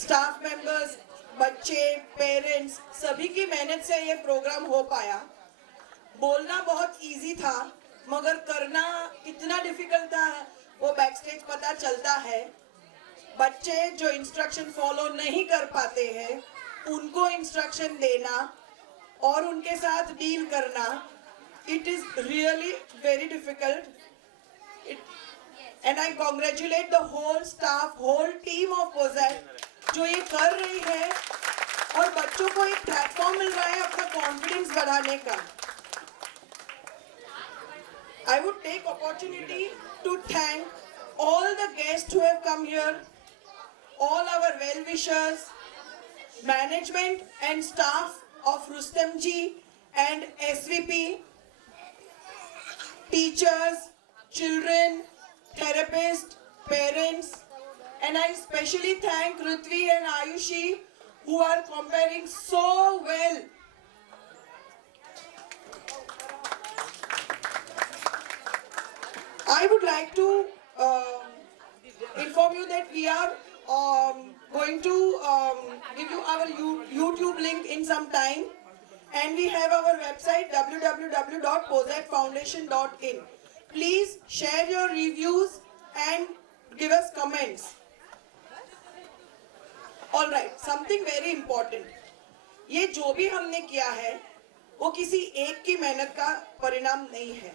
स्टाफ मेंबर्स, बच्चे, पेरेंट्स, सभी की मेहनत से ये प्रोग्राम हो पाया। बोलना बहुत इजी था, मगर करना कितना डिफिकल्ट था वो बैक स्टेज पता चलता है। बच्चे जो इंस्ट्रक्शन फॉलो नहीं कर पाते हैं, उनको इंस्ट्रक्शन देना और उनके साथ डील करना, it is really very difficult. And I congratulate the whole staff, whole team of पोजेट जो ये कर रही है और बच्चों को एक प्लेटफॉर्म मिल रहा है अपना कॉन्फिडेंस बढ़ाने का। I would take opportunity to thank all the guests who have come here, all our well-wishers, management and staff of Rustam ji and SVP, teachers, children, therapists, parents, and I especially thank Ritvi and Ayushi who are comparing so well. I would like to inform you that we are going to give you our YouTube link in some time, and we have our website www.pozetfoundation.in. Please share your reviews and give us comments. All right, something very important. ये जो भी हमने किया है वो किसी एक की मेहनत का परिणाम नहीं है.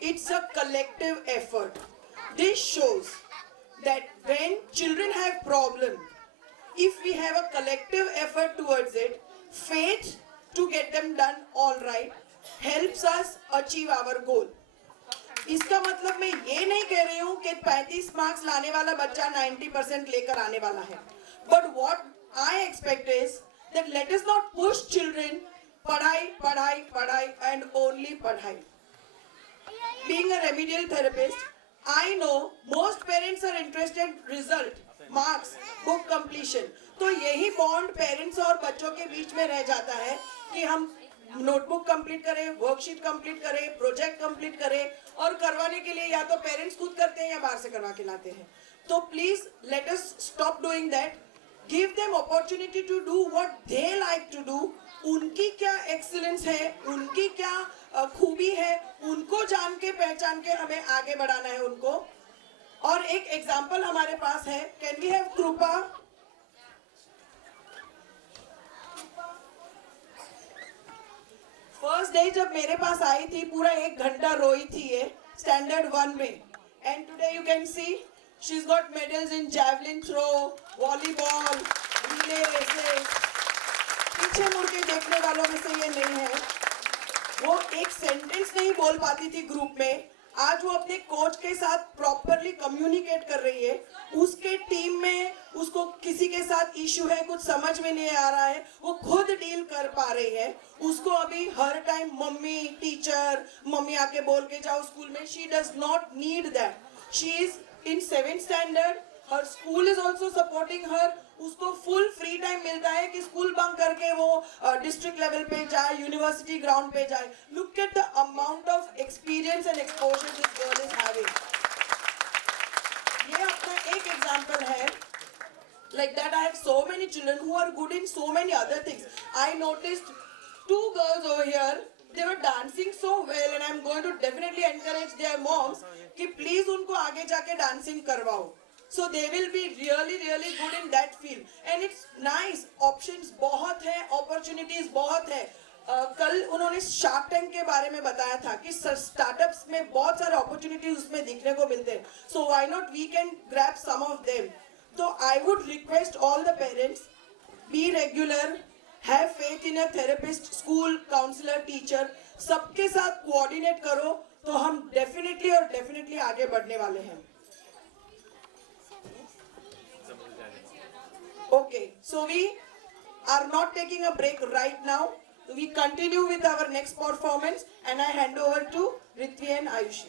It's a collective effort. This shows that when children have problem, if we have a collective effort towards it, faith to get them done all right helps us achieve our goal. इसका मतलब मैं ये नहीं कह रही हूँ कि 35 marks लाने वाला बच्चा 90% लेकर आने वाला है. But what I expect is that let us not push children पढ़ाई पढ़ाई पढ़ाई and only पढ़ाई. Being a remedial therapist, I know most parents are interested result, marks, book completion. तो यही bond parents और बच्चों के बीच में रह जाता है कि हम नोटबुक कंप्लीट करें, वर्कशीट कंप्लीट करें, प्रोजेक्ट कंप्लीट करें, और करवाने के लिए या तो पेरेंट्स खुद करते हैं या बाहर से करवा के लाते हैं. तो please let us stop doing that. Give them opportunity to do what they like to do. उनकी क्या एक्सीलेंस है, उनकी क्या खूबी है, उनको जान के पहचान के हमें आगे बढ़ाना है उनको. और एक एग्जाम्पल हमारे पास है. कैन वी हैव कृपा? फर्स्ट डे जब मेरे पास आई थी पूरा 1 घंटा रोई थी ये स्टैंडर्ड 1 में. And today you can see she is got medals in javelin throw, volleyball, relay races. पीछे मुड़ के देखने वालों में से ये नहीं है. वो एक सेंटेंस नहीं बोल पाती थी ग्रुप में, आज वो अपने कोच के साथ प्रॉपरली कम्युनिकेट कर रही है. उसके टीम में उसको किसी के साथ इशू है, कुछ समझ में नहीं आ रहा है, वो खुद डील कर पा रही है. उसको अभी हर टाइम मम्मी, टीचर, मम्मी आके बोल के जाओ स्कूल में. She does not need that. She is in 7th standard. Her school is also supporting her. उसको फुल फ्री टाइम मिलता है कि स्कूल बंक करके वो डिस्ट्रिक्ट लेवल पे जाए, यूनिवर्सिटी ग्राउंड पे जाए. Look at the amount of experience and exposure this girl is having. ये अपना एक एग्जांपल है. Like that, I have so many children who are good in so many other things. I noticed 2 girls over here. They were dancing so well, and I'm going to definitely encourage their moms कि please उनको आगे जाके dancing करवाओ. So they will be really good in that field. And it's nice. Options बहुत है, opportunities बहुत है. कल उन्होंने शार्क टैंक के बारे में बताया था कि स्टार्टअप्स में बहुत सारे अपॉर्चुनिटीज उसमें दिखने को मिलते हैं, so why not we can grab some of them. तो I would request all the parents, be regular, have faith in a therapist, school counsellor, teacher, सबके साथ कोऑर्डिनेट करो तो हम डेफिनेटली आगे बढ़ने वाले हैं. Okay, so we are not taking a break right now. We continue with our next performance and I hand over to Ritvi and Ayushi.